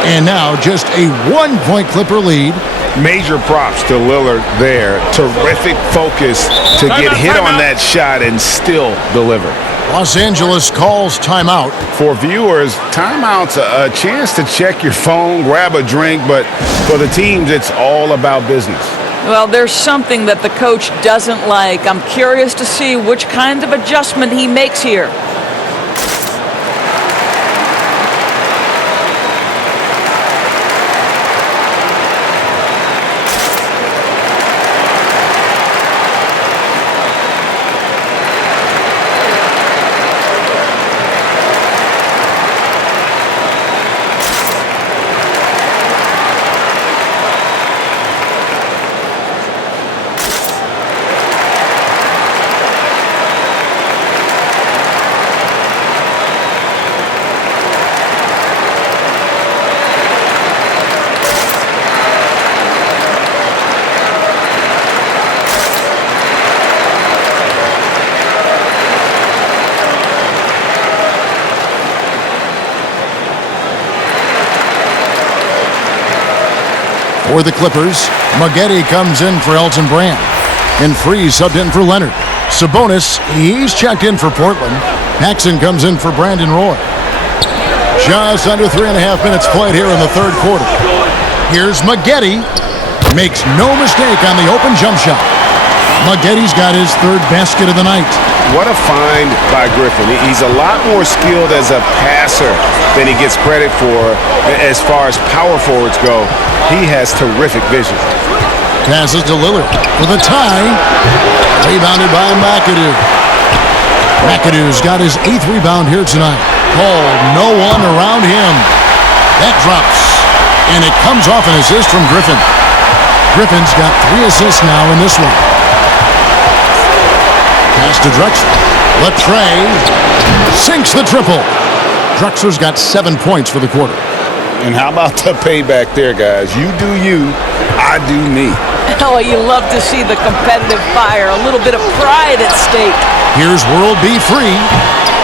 And now just a 1-point Clipper lead Major props to Lillard there. Terrific focus to get hit on that shot and still deliver. Los Angeles calls timeout. For viewers, timeout's a chance to check your phone, grab a drink, but for the teams, it's all about business. Well, there's something that the coach doesn't like. I'm curious to see which kind of adjustment he makes here. For the Clippers, Maggette comes in for Elton Brand. And Freeze subbed in for Leonard. Sabonis, he's checked in for Portland. Paxson comes in for Brandon Roy. Just under 3.5 minutes played here in the third quarter. Here's Maggette. Makes no mistake on the open jump shot. Maggette's got his third basket of the night. What a find by Griffin. He's a lot more skilled as a passer than he gets credit for as far as power forwards go. He has terrific vision. Passes to Lillard for the tie. Rebounded by McAdoo. McAdoo's got his 8th rebound here tonight. Paul, no one around him. That drops. And it comes off an assist from Griffin. Griffin's got 3 assists now in this one. Pass to Drexler. Latre sinks the triple. Drexler's got 7 points for the quarter. And how about the payback there, guys? You do you, I do me. Oh, you love to see the competitive fire. A little bit of pride at stake. Here's World B. Free.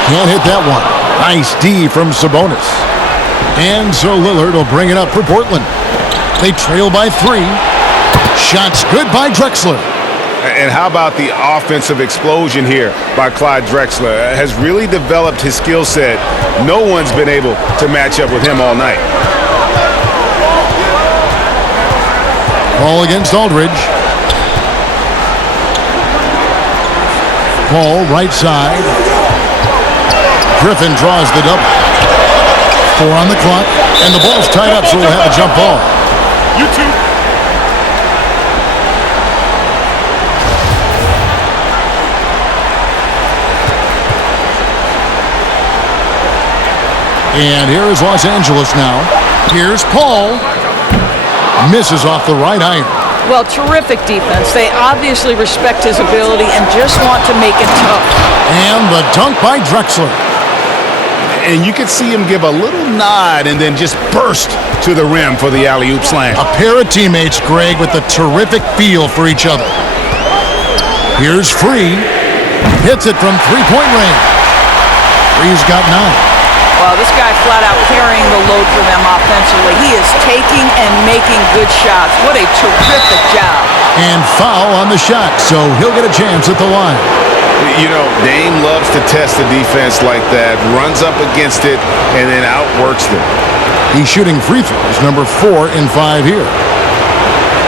Can't hit that one. Nice D from Sabonis. And so Lillard will bring it up for Portland. They trail by 3. Shots good by Drexler. And how about the offensive explosion here by Clyde Drexler? Has really developed his skill set. No one's been able to match up with him all night. Ball against Aldridge. Paul, right side. Griffin draws the double. 4 on the clock, and the ball's tied up, so we'll have a jump ball. You two. And here is Los Angeles now. Here's Paul. Misses off the right iron. Well, terrific defense. They obviously respect his ability and just want to make it tough. And the dunk by Drexler. And you could see him give a little nod and then just burst to the rim for the alley-oop slam. A pair of teammates, Greg, with a terrific feel for each other. Here's Free. Hits it from 3-point range. Free's got 9. Well, this guy flat out carrying the load for them offensively. He is taking and making good shots. What a terrific job. And foul on the shot, so he'll get a chance at the line. You know, Dame loves to test the defense like that, runs up against it, and then outworks them. He's shooting free throws, number 4 in 5 here.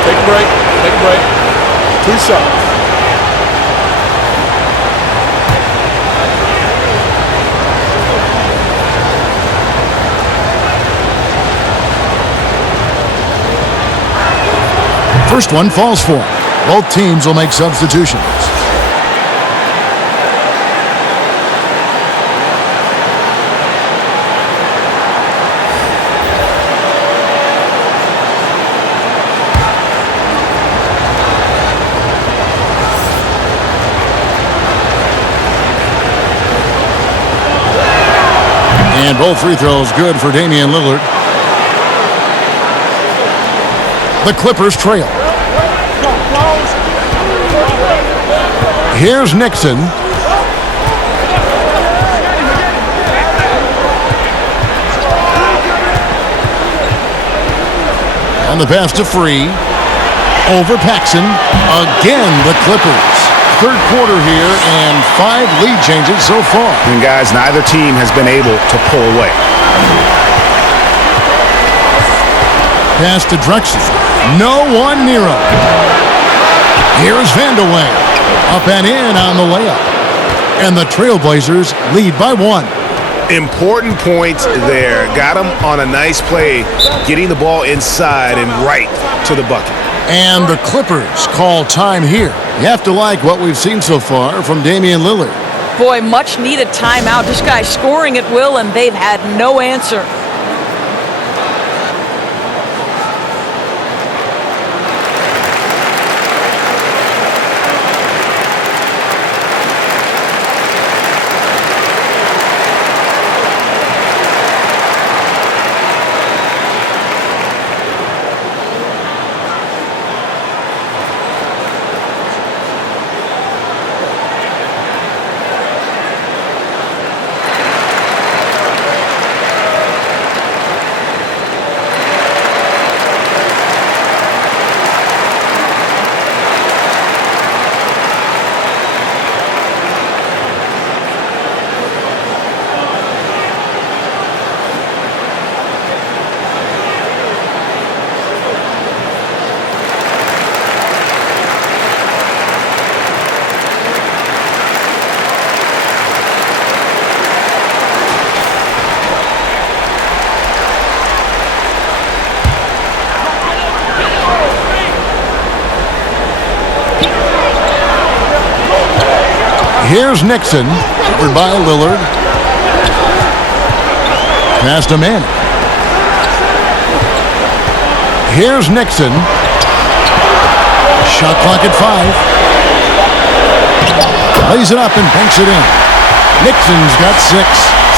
Take a break. Take a break. 2 shots. First one falls for him. Both teams will make substitutions. And both free throws good for Damian Lillard. The Clippers trail. Here's Nixon. On the pass to Free. Over Paxson. Again, the Clippers. Third quarter here and 5 lead changes so far. And guys, neither team has been able to pull away. Pass to Drexler. No one near him. Here's Vandeweghe. Up and in on the layup. And the Trailblazers lead by 1. Important points there. Got him on a nice play, getting the ball inside and right to the bucket. And the Clippers call time here. You have to like what we've seen so far from Damian Lillard. Boy, much needed timeout. This guy's scoring at will, and they've had no answer. Here's Nixon, covered by Lillard. Pass to Manning. Here's Nixon. Shot clock at 5. Lays it up and banks it in. Nixon's got 6.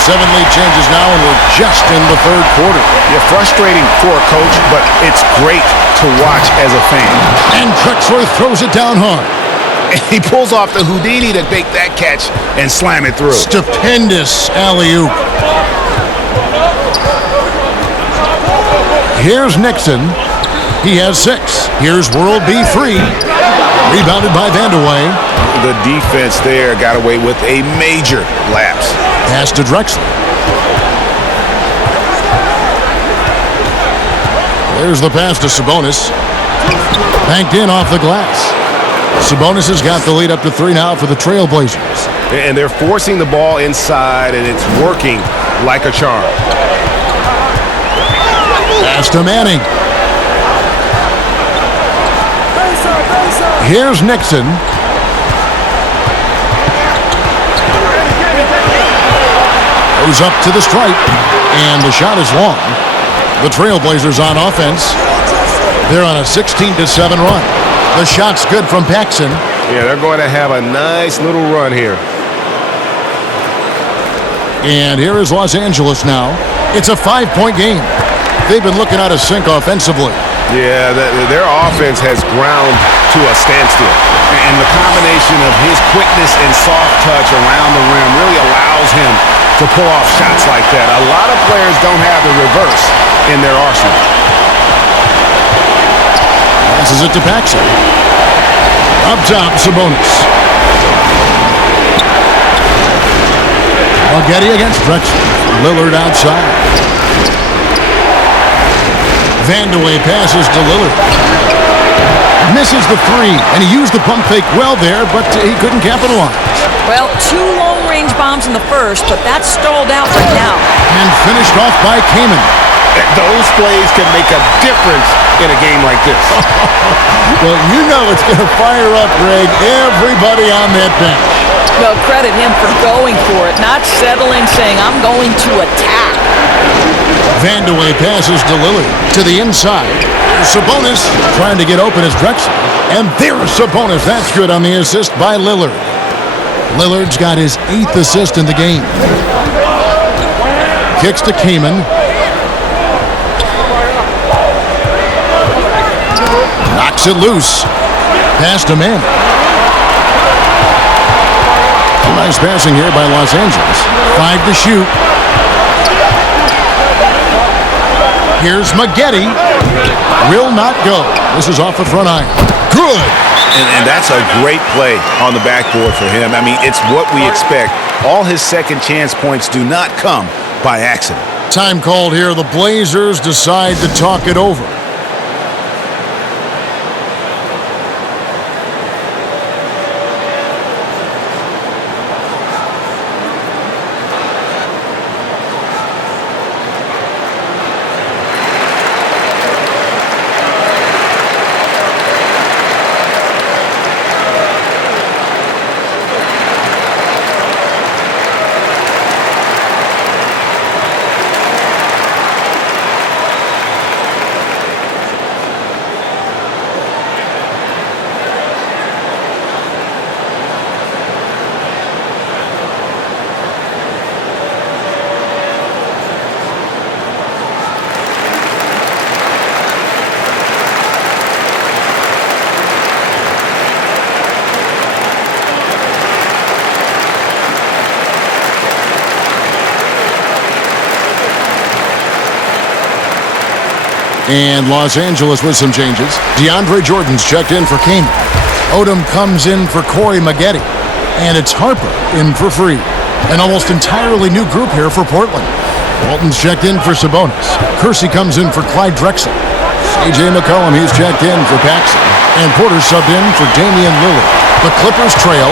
7 lead changes now, and we're just in the third quarter. Yeah, frustrating for a coach, but it's great to watch as a fan. And Drexler throws it down hard. He pulls off the Houdini to make that catch and slam it through. Stupendous alley-oop. Here's Nixon. He has 6. Here's World B3. Rebounded by Vandeweghe. The defense there got away with a major lapse. Pass to Drexler. There's the pass to Sabonis. Banked in off the glass. Sabonis has got the lead up to 3 now for the Trailblazers. And they're forcing the ball inside, and it's working like a charm. Pass to Manning. Here's Nixon. Goes up to the stripe, and the shot is long. The Trailblazers on offense. They're on a 16-7 run. The shot's good from Paxson. Yeah, they're going to have a nice little run here. And here is Los Angeles now. It's a 5-point game. They've been looking out of sync offensively. Yeah, their offense has ground to a standstill. And the combination of his quickness and soft touch around the rim really allows him to pull off shots like that. A lot of players don't have the reverse in their arsenal. Passes it to Paxson. Up top, Sabonis. Getty against Drexler. Lillard outside. Vandeweghe passes to Lillard. Misses the 3, and he used the pump fake well there, but he couldn't capitalize. Well, 2 long-range bombs in the first, but that's stalled out right now. And finished off by Kaman. Those plays can make a difference in a game like this. Well, you know it's going to fire up, Greg, everybody on that bench. Well, credit him for going for it, not settling, saying, I'm going to attack. Vandeweghe passes to Lillard to the inside. Sabonis trying to get open as Drexler. And there's Sabonis. That's good on the assist by Lillard. Lillard's got his 8th assist in the game. Kicks to Kaman. Knocks it loose. Pass to Manning. Nice passing here by Los Angeles. 5 to shoot. Here's Maggette. Will not go. This is off the front iron. Good. And that's a great play on the backboard for him. I mean, it's what we expect. All his second chance points do not come by accident. Time called here. The Blazers decide to talk it over. And Los Angeles with some changes. DeAndre Jordan's checked in for Kane. Odom comes in for Corey Maggette. And it's Harper in for Free. An almost entirely new group here for Portland. Walton's checked in for Sabonis. Kersey comes in for Clyde Drexler. A.J. McCollum, he's checked in for Paxson. And Porter subbed in for Damian Lillard. The Clippers trail.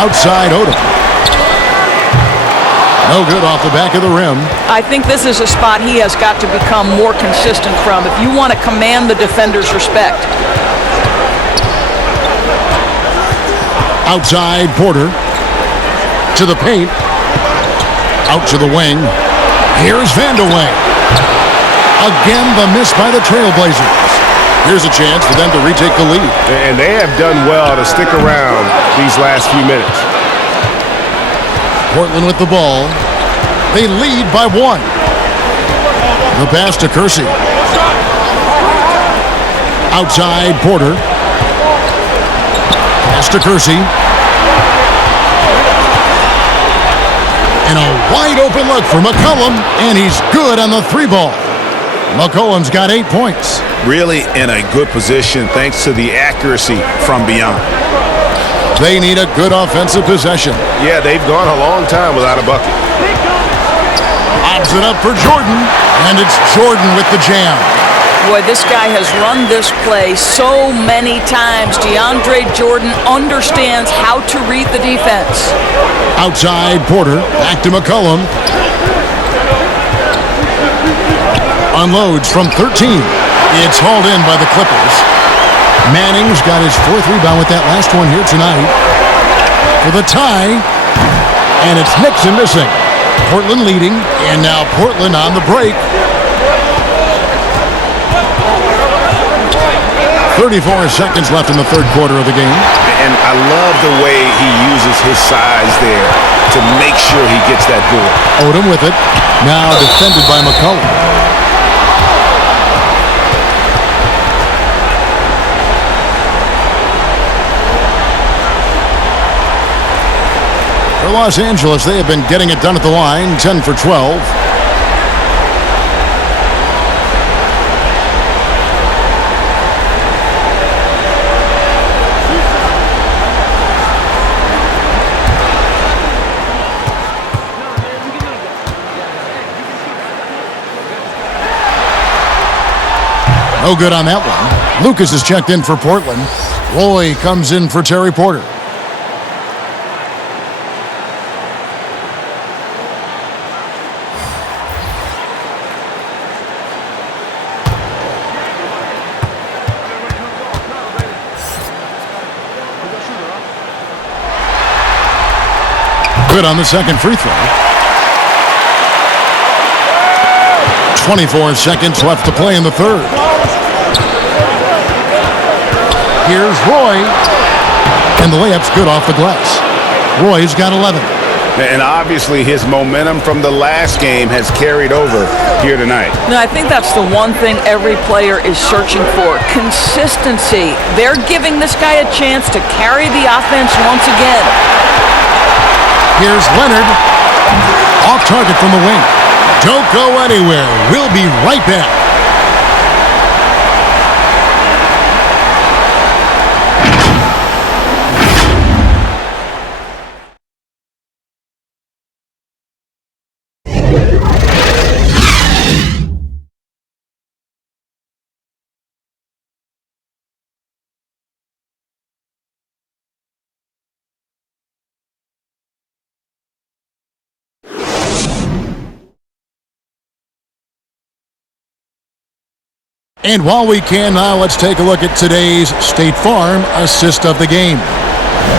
Outside Odom. No good off the back of the rim. I think this is a spot he has got to become more consistent from if you want to command the defender's respect. Outside Porter. To the paint. Out to the wing. Here's Vandeweghe. Again, the miss by the Trailblazers. Here's a chance for them to retake the lead. And they have done well to stick around these last few minutes. Portland with the ball. They lead by 1. The pass to Kersey. Outside Porter. Pass to Kersey. And a wide open look for McCollum. And he's good on the 3-ball. McCollum's got 8 points. Really in a good position thanks to the accuracy from beyond. They need a good offensive possession. Yeah, they've gone a long time without a bucket. Lobs it up for Jordan, and it's Jordan with the jam. Boy, this guy has run this play so many times. DeAndre Jordan understands how to read the defense. Outside Porter, back to McCollum. Unloads from 13. It's hauled in by the Clippers. Manning's got his 4th rebound with that last one here tonight. For the tie. And it's Nixon missing. Portland leading. And now Portland on the break. 34 seconds left in the 3rd quarter of the game. And I love the way he uses his size there to make sure he gets that board. Odom with it. Now defended by McCollum. For Los Angeles, they have been getting it done at the line, 10 for 12. No good on that one. Lucas is checked in for Portland. Roy comes in for Terry Porter. Good on the second free throw. 24 seconds left to play in the 3rd. Here's Roy. And the layup's good off the glass. Roy's got 11. And obviously his momentum from the last game has carried over here tonight. No, I think that's the one thing every player is searching for. Consistency. They're giving this guy a chance to carry the offense once again. Here's Leonard. Off target from the wing. Don't go anywhere. We'll be right back. And while we can now, let's take a look at today's State Farm assist of the game.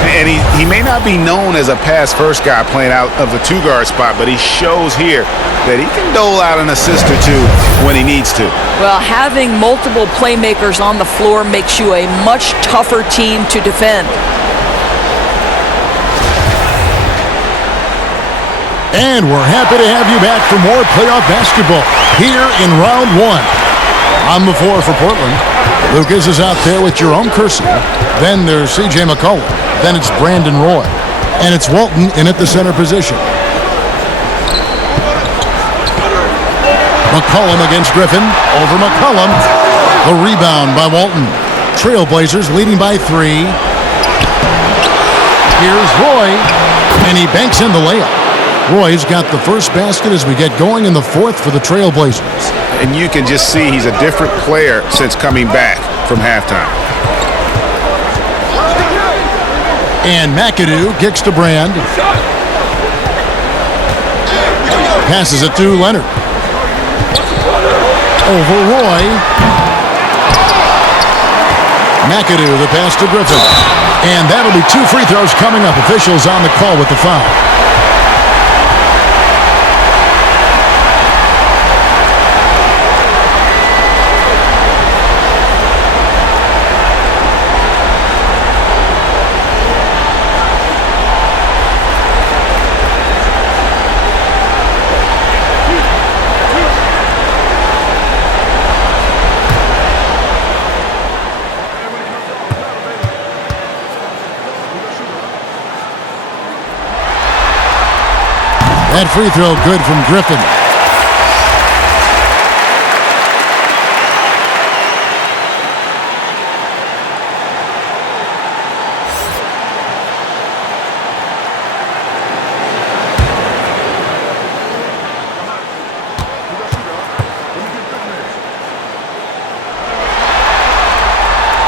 And he may not be known as a pass-first guy playing out of the two-guard spot, but he shows here that he can dole out an assist or two when he needs to. Well, having multiple playmakers on the floor makes you a much tougher team to defend. And we're happy to have you back for more playoff basketball here in round one. On the floor for Portland, Lucas is out there with Jerome Kersey. Then there's C.J. McCollum. Then it's Brandon Roy. And it's Walton in at the center position. McCollum against Griffin. Over McCollum. The rebound by Walton. Trailblazers leading by 3. Here's Roy. And he banks in the layup. Roy's got the first basket as we get going in the fourth for the Trailblazers. And you can just see he's a different player since coming back from halftime. And McAdoo kicks to Brand. Passes it to Leonard. Over Roy. McAdoo, the pass to Griffin. And that'll be 2 free throws coming up. Officials on the call with the foul. That free throw good from Griffin.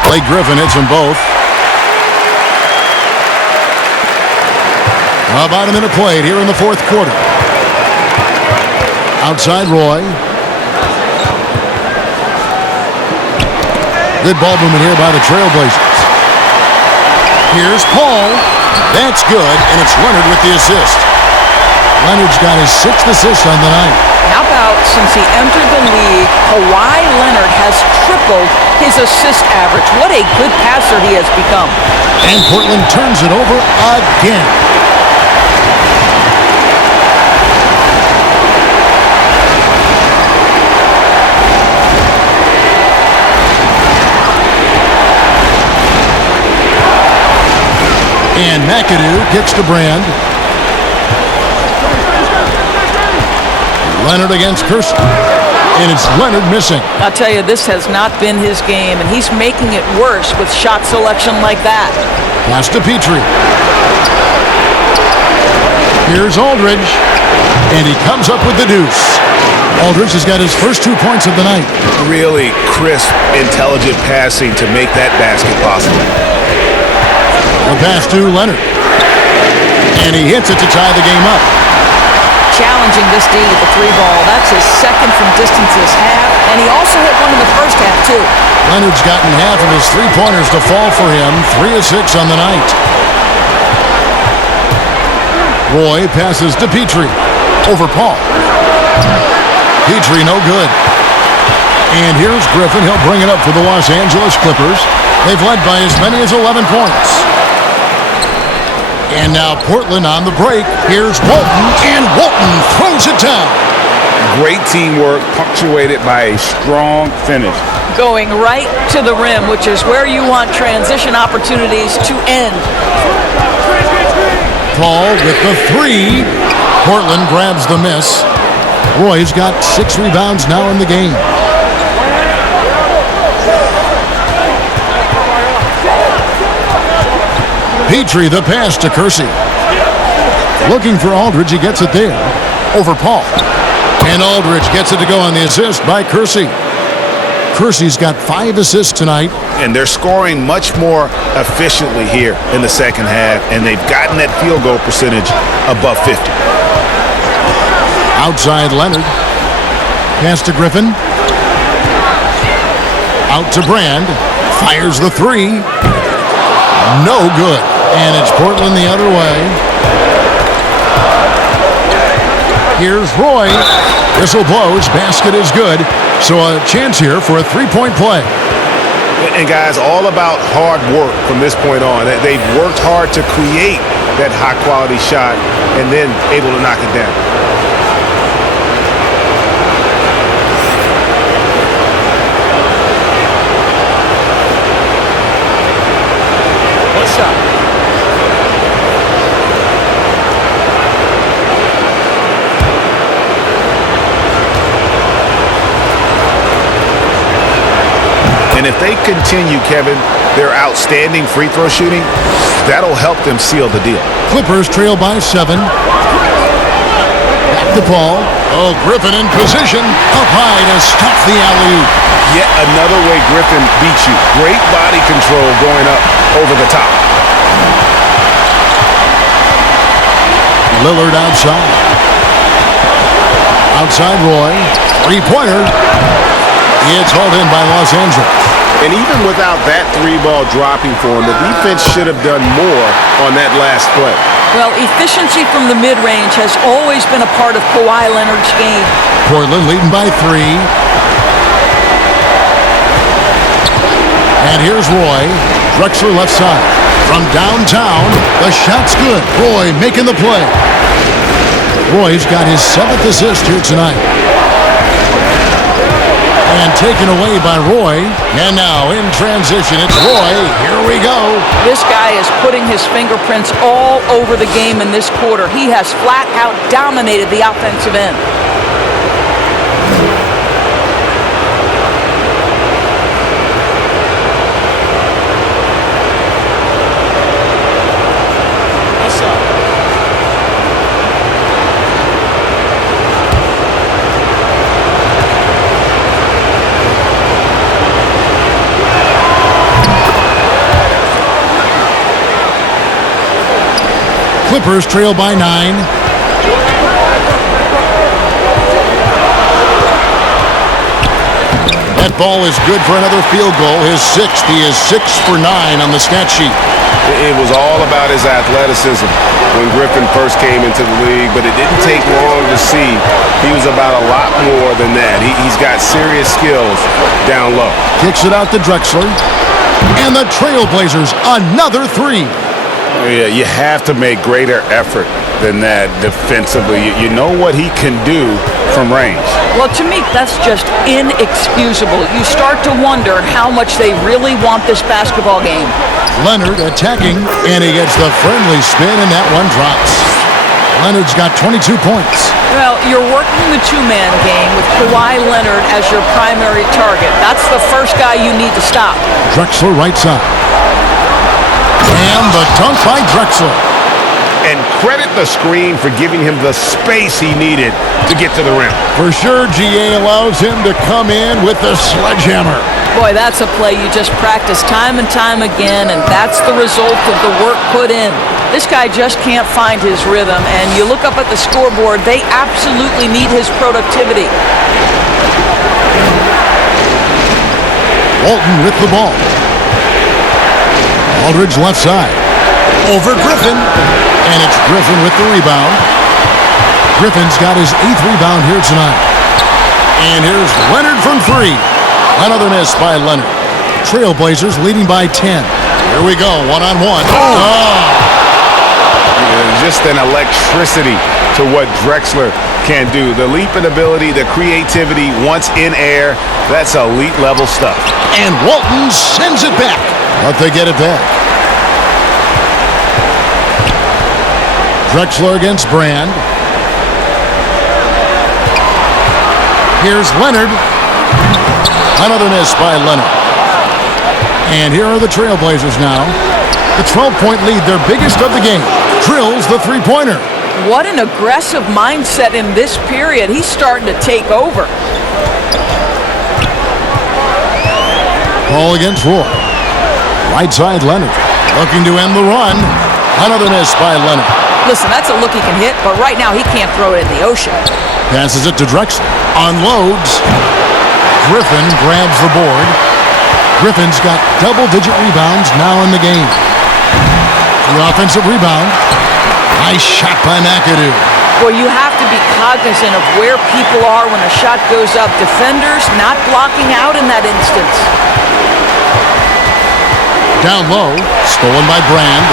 Blake Griffin hits them both. About a minute played here in the fourth quarter. Outside Roy. Good ball movement here by the Trailblazers. Here's Paul. That's good, and it's Leonard with the assist. Leonard's got his 6th assist on the night. How about since he entered the league, Kawhi Leonard has tripled his assist average. What a good passer he has become. And Portland turns it over again. And McAdoo kicks to Brand. Leonard against Kersey. And it's Leonard missing. I'll tell you, this has not been his game, and he's making it worse with shot selection like that. Pass to Petrie. Here's Aldridge. And he comes up with the deuce. Aldridge has got his first 2 points of the night. Really crisp, intelligent passing to make that basket possible. The pass to Leonard. And he hits it to tie the game up. Challenging this D with the 3 ball. That's his 2nd from distance this half. And he also hit one in the first half, too. Leonard's gotten half of his 3-pointers to fall for him. 3 of 6 on the night. Roy passes to Petrie. Over Paul. Petrie no good. And here's Griffin. He'll bring it up for the Los Angeles Clippers. They've led by as many as 11 points. And now Portland on the break. Here's Walton, and Walton throws it down. Great teamwork, punctuated by a strong finish. Going right to the rim, which is where you want transition opportunities to end. Paul with the 3. Portland grabs the miss. Roy's got 6 rebounds now in the game. Petrie, the pass to Kersey. Looking for Aldridge, he gets it there. Over Paul. And Aldridge gets it to go on the assist by Kersey. Kersey's got 5 assists tonight. And they're scoring much more efficiently here in the second half, and they've gotten that field goal percentage above 50. Outside Leonard. Pass to Griffin. Out to Brand. Fires the 3. No good. And it's Portland the other way. Here's Roy. Whistle blows. Basket is good. So a chance here for a 3-point play. And guys, all about hard work from this point on. They've worked hard to create that high-quality shot and then able to knock it down. What's up? And if they continue, Kevin, their outstanding free throw shooting, that'll help them seal the deal. Clippers trail by 7. Back to Paul. Oh, Griffin in position. Up high to stop the alley-oop. Yet another way Griffin beats you. Great body control going up over the top. Lillard outside. Outside Roy. 3-pointer. It's hauled in by Los Angeles. And even without that 3-ball dropping for him, the defense should have done more on that last play. Well, efficiency from the mid-range has always been a part of Kawhi Leonard's game. Portland leading by 3. And here's Roy. Drexler left side. From downtown, the shot's good. Roy making the play. Roy's got his 7th assist here tonight. And taken away by Roy. And now in transition, it's Roy. Here we go. This guy is putting his fingerprints all over the game in this quarter. He has flat out dominated the offensive end. What's up? Clippers trail by 9. That ball is good for another field goal. His 6th. He is 6 for 9 on the stat sheet. It was all about his athleticism when Griffin first came into the league, but it didn't take long to see he was about a lot more than that. He's got serious skills down low. Kicks it out to Drexler. And the Trailblazers, another 3. Yeah, you have to make greater effort than that defensively. You know what he can do from range. Well, to me, that's just inexcusable. You start to wonder how much they really want this basketball game. Leonard attacking, and he gets the friendly spin, and that one drops. Leonard's got 22 points. Well, you're working the 2-man game with Kawhi Leonard as your primary target. That's the first guy you need to stop. Drexler right side. And the dunk by Drexler. And credit the screen for giving him the space he needed to get to the rim. For sure, GA allows him to come in with the sledgehammer. Boy, that's a play you just practice time and time again, and that's the result of the work put in. This guy just can't find his rhythm, and you look up at the scoreboard, they absolutely need his productivity. Walton with the ball. Aldridge left side. Over Griffin. And it's Griffin with the rebound. Griffin's got his 8th rebound here tonight. And here's Leonard from 3. Another miss by Leonard. Trailblazers leading by 10. Here we go, one-on-one. Just an electricity to what Drexler can do. The leaping ability, the creativity once in air, that's elite level stuff. And Walton sends it back. But they get it back. Drexler against Brand. Here's Leonard. Another miss by Leonard. And here are the Trailblazers now. The 12-point lead, their biggest of the game. Drills the three-pointer. What an aggressive mindset in this period. He's starting to take over. Ball against Roy. Right side, Leonard. Looking to end the run. Another miss by Leonard. Listen, that's a look he can hit, but right now he can't throw it in the ocean. Passes it to Drexler. Unloads. Griffin grabs the board. Griffin's got double-digit rebounds now in the game. The offensive rebound. Nice shot by McAdoo. Well, you have to be cognizant of where people are when a shot goes up. Defenders not blocking out in that instance. Down low. Stolen by Brand.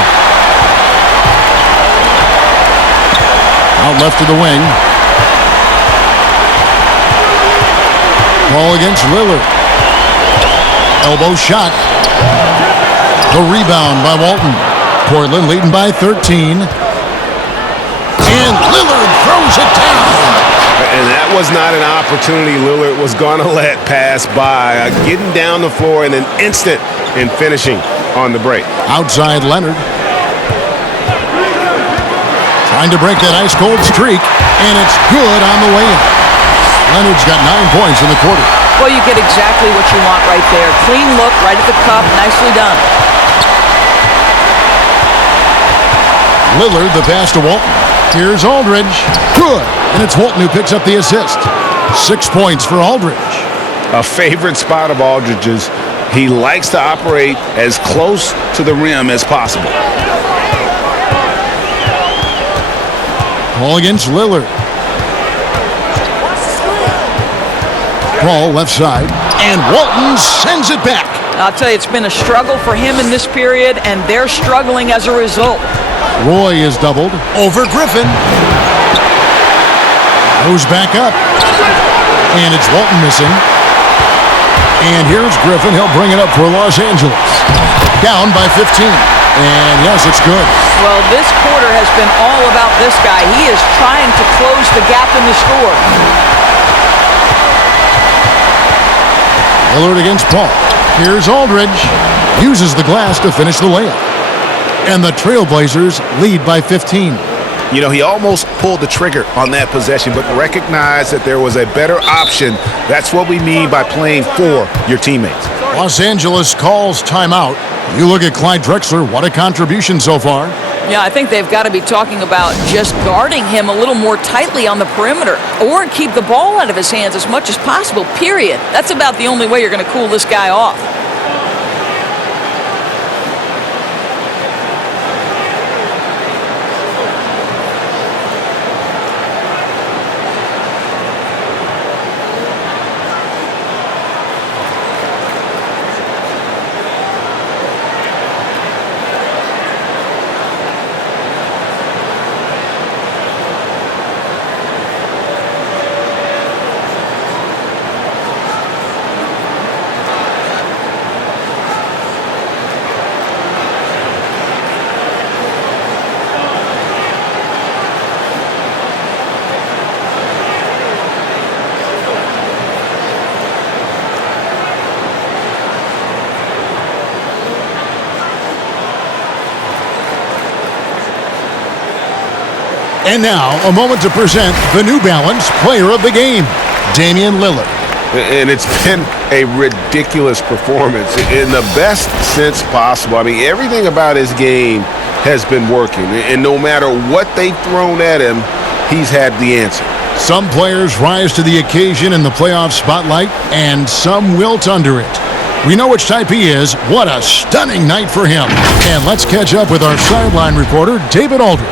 Out left to the wing. Ball against Lillard. Elbow shot. The rebound by Walton. Portland leading by 13. And Lillard throws it down. And that was not an opportunity Lillard was going to let pass by. Getting down the floor in an instant and finishing on the break. Outside Leonard. Trying to break that ice-cold streak. And it's good on the way in. Leonard's got 9 points in the quarter. Well, you get exactly what you want right there. Clean look, right at the cup. Nicely done. Lillard, the pass to Walton. Here's Aldridge. Good. And it's Walton who picks up the assist. 6 points for Aldridge. A favorite spot of Aldridge's. He likes to operate as close to the rim as possible. Ball against Lillard. Ball left side. And Walton sends it back. I'll tell you, it's been a struggle for him in this period, and they're struggling as a result. Roy is doubled over Griffin. Goes back up. And it's Walton missing. And here's Griffin. He'll bring it up for Los Angeles. Down by 15. And yes, it's good. Well, this quarter has been all about this guy. He is trying to close the gap in the score. Lillard against Paul. Here's Aldridge. Uses the glass to finish the layup. And the Trailblazers lead by 15. You know, he almost pulled the trigger on that possession, but recognized that there was a better option. That's what we mean by playing for your teammates. Los Angeles calls timeout. You look at Clyde Drexler. What a contribution so far. Yeah, I think they've got to be talking about just guarding him a little more tightly on the perimeter or keep the ball out of his hands as much as possible, period. That's about the only way you're going to cool this guy off. And now, a moment to present the New Balance Player of the Game, Damian Lillard. And it's been a ridiculous performance in the best sense possible. I mean, everything about his game has been working. And no matter what they've thrown at him, he's had the answer. Some players rise to the occasion in the playoff spotlight, and some wilt under it. We know which type he is. What a stunning night for him. And let's catch up with our sideline reporter, David Aldridge.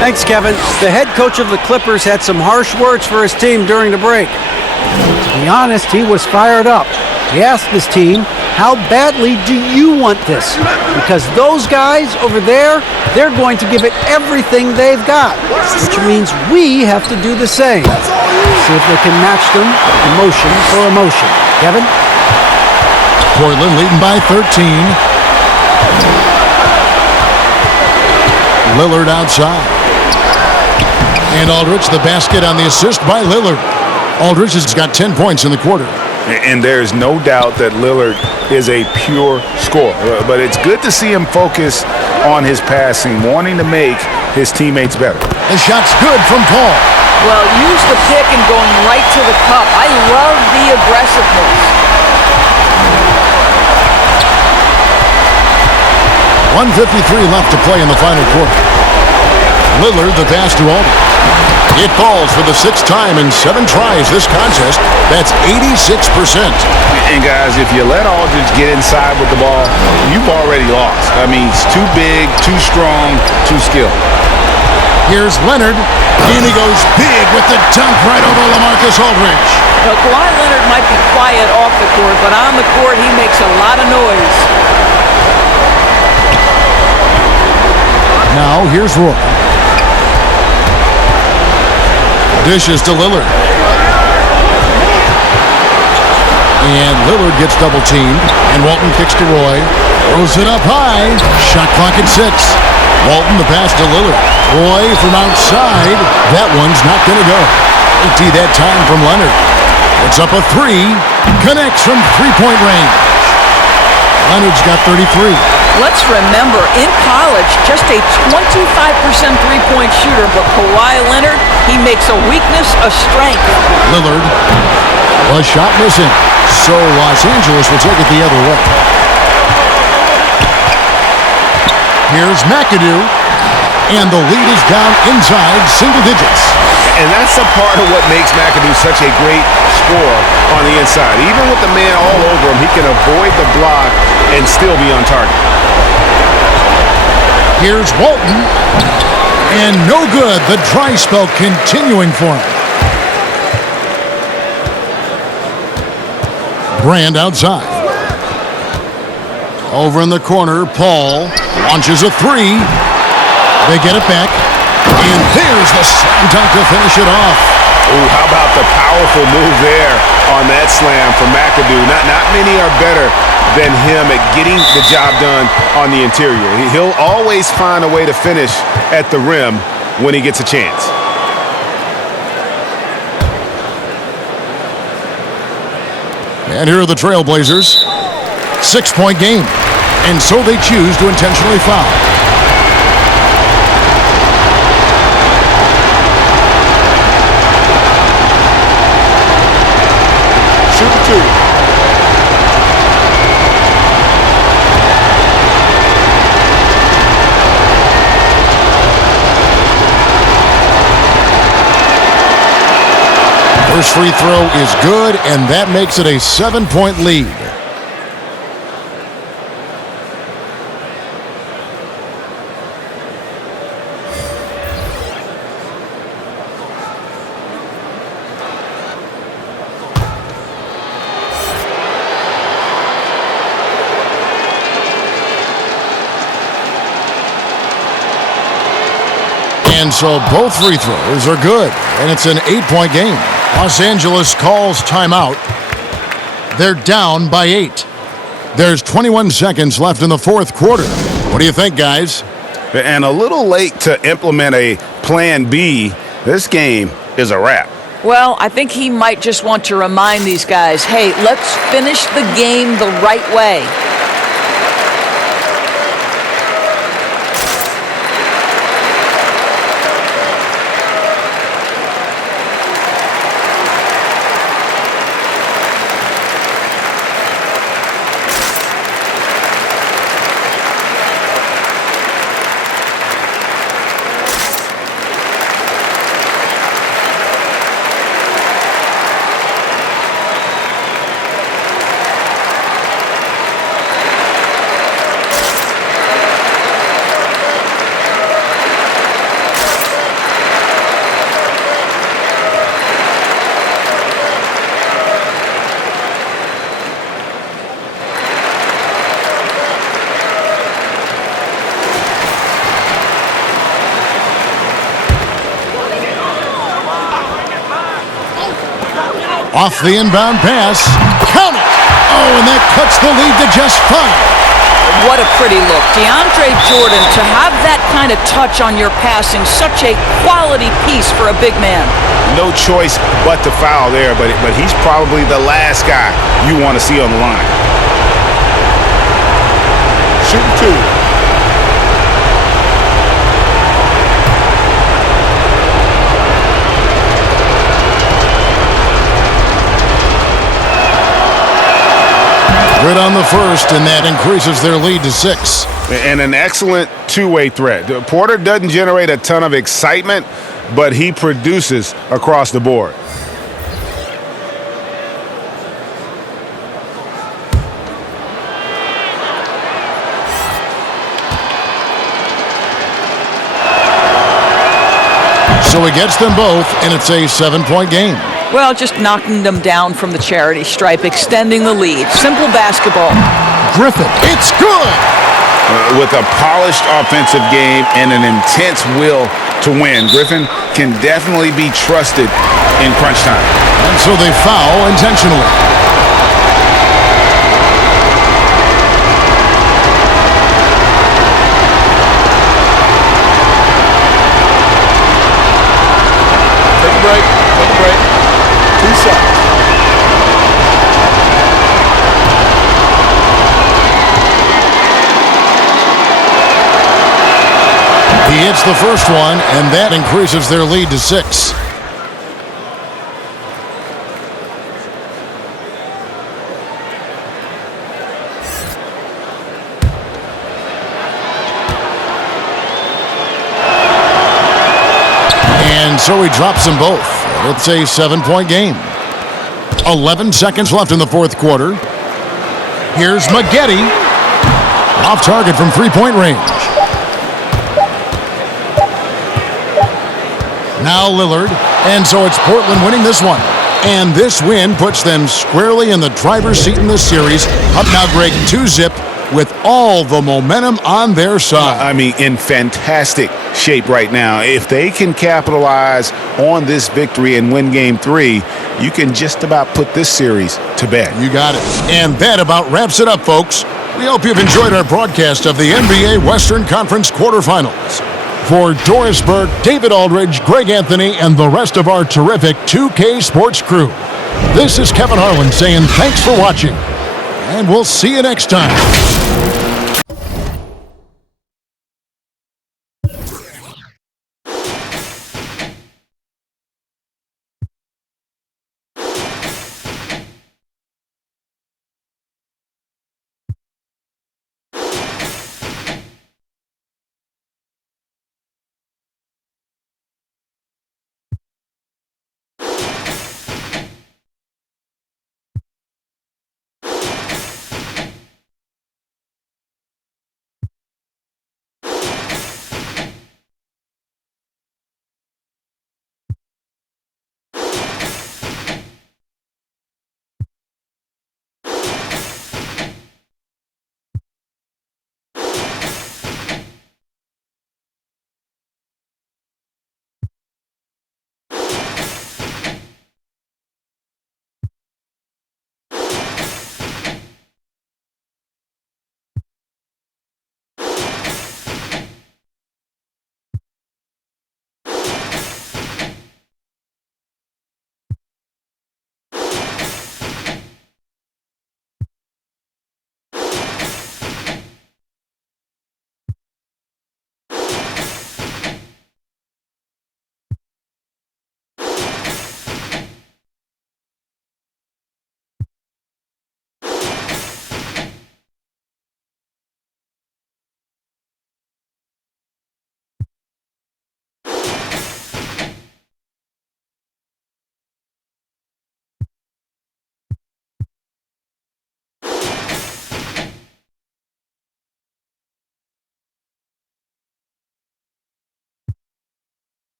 Thanks, Kevin. The head coach of the Clippers had some harsh words for his team during the break. To be honest, he was fired up. He asked his team, how badly do you want this? Because those guys over there, they're going to give it everything they've got, which means we have to do the same. See if they can match them emotion for emotion. Kevin? Portland leading by 13. Lillard outside. And Aldridge, the basket on the assist by Lillard. Aldridge has got 10 points in the quarter. And there's no doubt that Lillard is a pure scorer. But it's good to see him focus on his passing, wanting to make his teammates better. The shot's good from Paul. Well, use the pick and going right to the cup. I love the aggressiveness. 1:53 left to play in the final quarter. Lillard, the pass to Aldridge. It falls for the 6th time in 7 tries this contest. That's 86%. And guys, if you let Aldridge get inside with the ball, you've already lost. I mean, he's too big, too strong, too skilled. Here's Leonard, and he goes big with the dunk right over LaMarcus Aldridge. Well, Kawhi Leonard might be quiet off the court, but on the court he makes a lot of noise. Now here's Roy. Dishes to Lillard. And Lillard gets double-teamed, and Walton kicks to Roy. Throws it up high. Shot clock at 6. Walton the pass to Lillard. Roy from outside. That one's not going to go. Empty that time from Leonard. It's up a 3. Connects from three-point range. Leonard's got 33. Let's remember, in college, just a 25% three-point shooter, but Kawhi Leonard, he makes a weakness a strength. Lillard, a shot missing. So Los Angeles will take it the other way. Here's McAdoo, and the lead is down inside single digits. And that's a part of what makes McAdoo such a great scorer on the inside. Even with the man all over him, he can avoid the block and still be on target. Here's Walton, and no good. The dry spell continuing for him. Brand outside. Over in the corner, Paul launches a 3. They get it back. And there's the slam dunk to finish it off. Oh, how about the powerful move there on that slam from McAdoo. Not many are better than him at getting the job done on the interior. He'll always find a way to finish at the rim when he gets a chance. And here are the Trailblazers. 6-point game. And so they choose to intentionally foul. Shoot the 2. First free throw is good, and that makes it a 7-point lead. And so both free throws are good, and it's an 8-point game. Los Angeles calls timeout. They're down by 8. There's 21 seconds left in the fourth quarter. What do you think, guys? And a little late to implement a plan B. This game is a wrap. Well, I think he might just want to remind these guys, hey, let's finish the game the right way. Off the inbound pass. Count it! Oh, and that cuts the lead to just 5. What a pretty look. DeAndre Jordan, to have that kind of touch on your passing, such a quality piece for a big man. No choice but to foul there, but he's probably the last guy you want to see on the line. Shooting two. Good on the first, and that increases their lead to 6. And an excellent two-way threat. Porter doesn't generate a ton of excitement, but he produces across the board. So he gets them both, and it's a 7-point game. Well, just knocking them down from the charity stripe, extending the lead. Simple basketball. Griffin, it's good! With a polished offensive game and an intense will to win, Griffin can definitely be trusted in crunch time. And so they foul intentionally. Take a break. Take a break. 2 shots. He hits the first one, and that increases their lead to 6. And so he drops them both. It's a 7-point game. 11 seconds left in the fourth quarter. Here's Maggette. Off target from three-point range. Now Lillard. And so it's Portland winning this one. And this win puts them squarely in the driver's seat in this series. Up now, Greg, 2-zip with all the momentum on their side. I mean, in fantastic shape right now. If they can capitalize on this victory and win Game 3, you can just about put this series to bed. You got it. And that about wraps it up, folks. We hope you've enjoyed our broadcast of the NBA Western Conference quarterfinals. For Doris Burke, David Aldridge, Greg Anthony, and the rest of our terrific 2K Sports crew, this is Kevin Harlan saying thanks for watching, and we'll see you next time.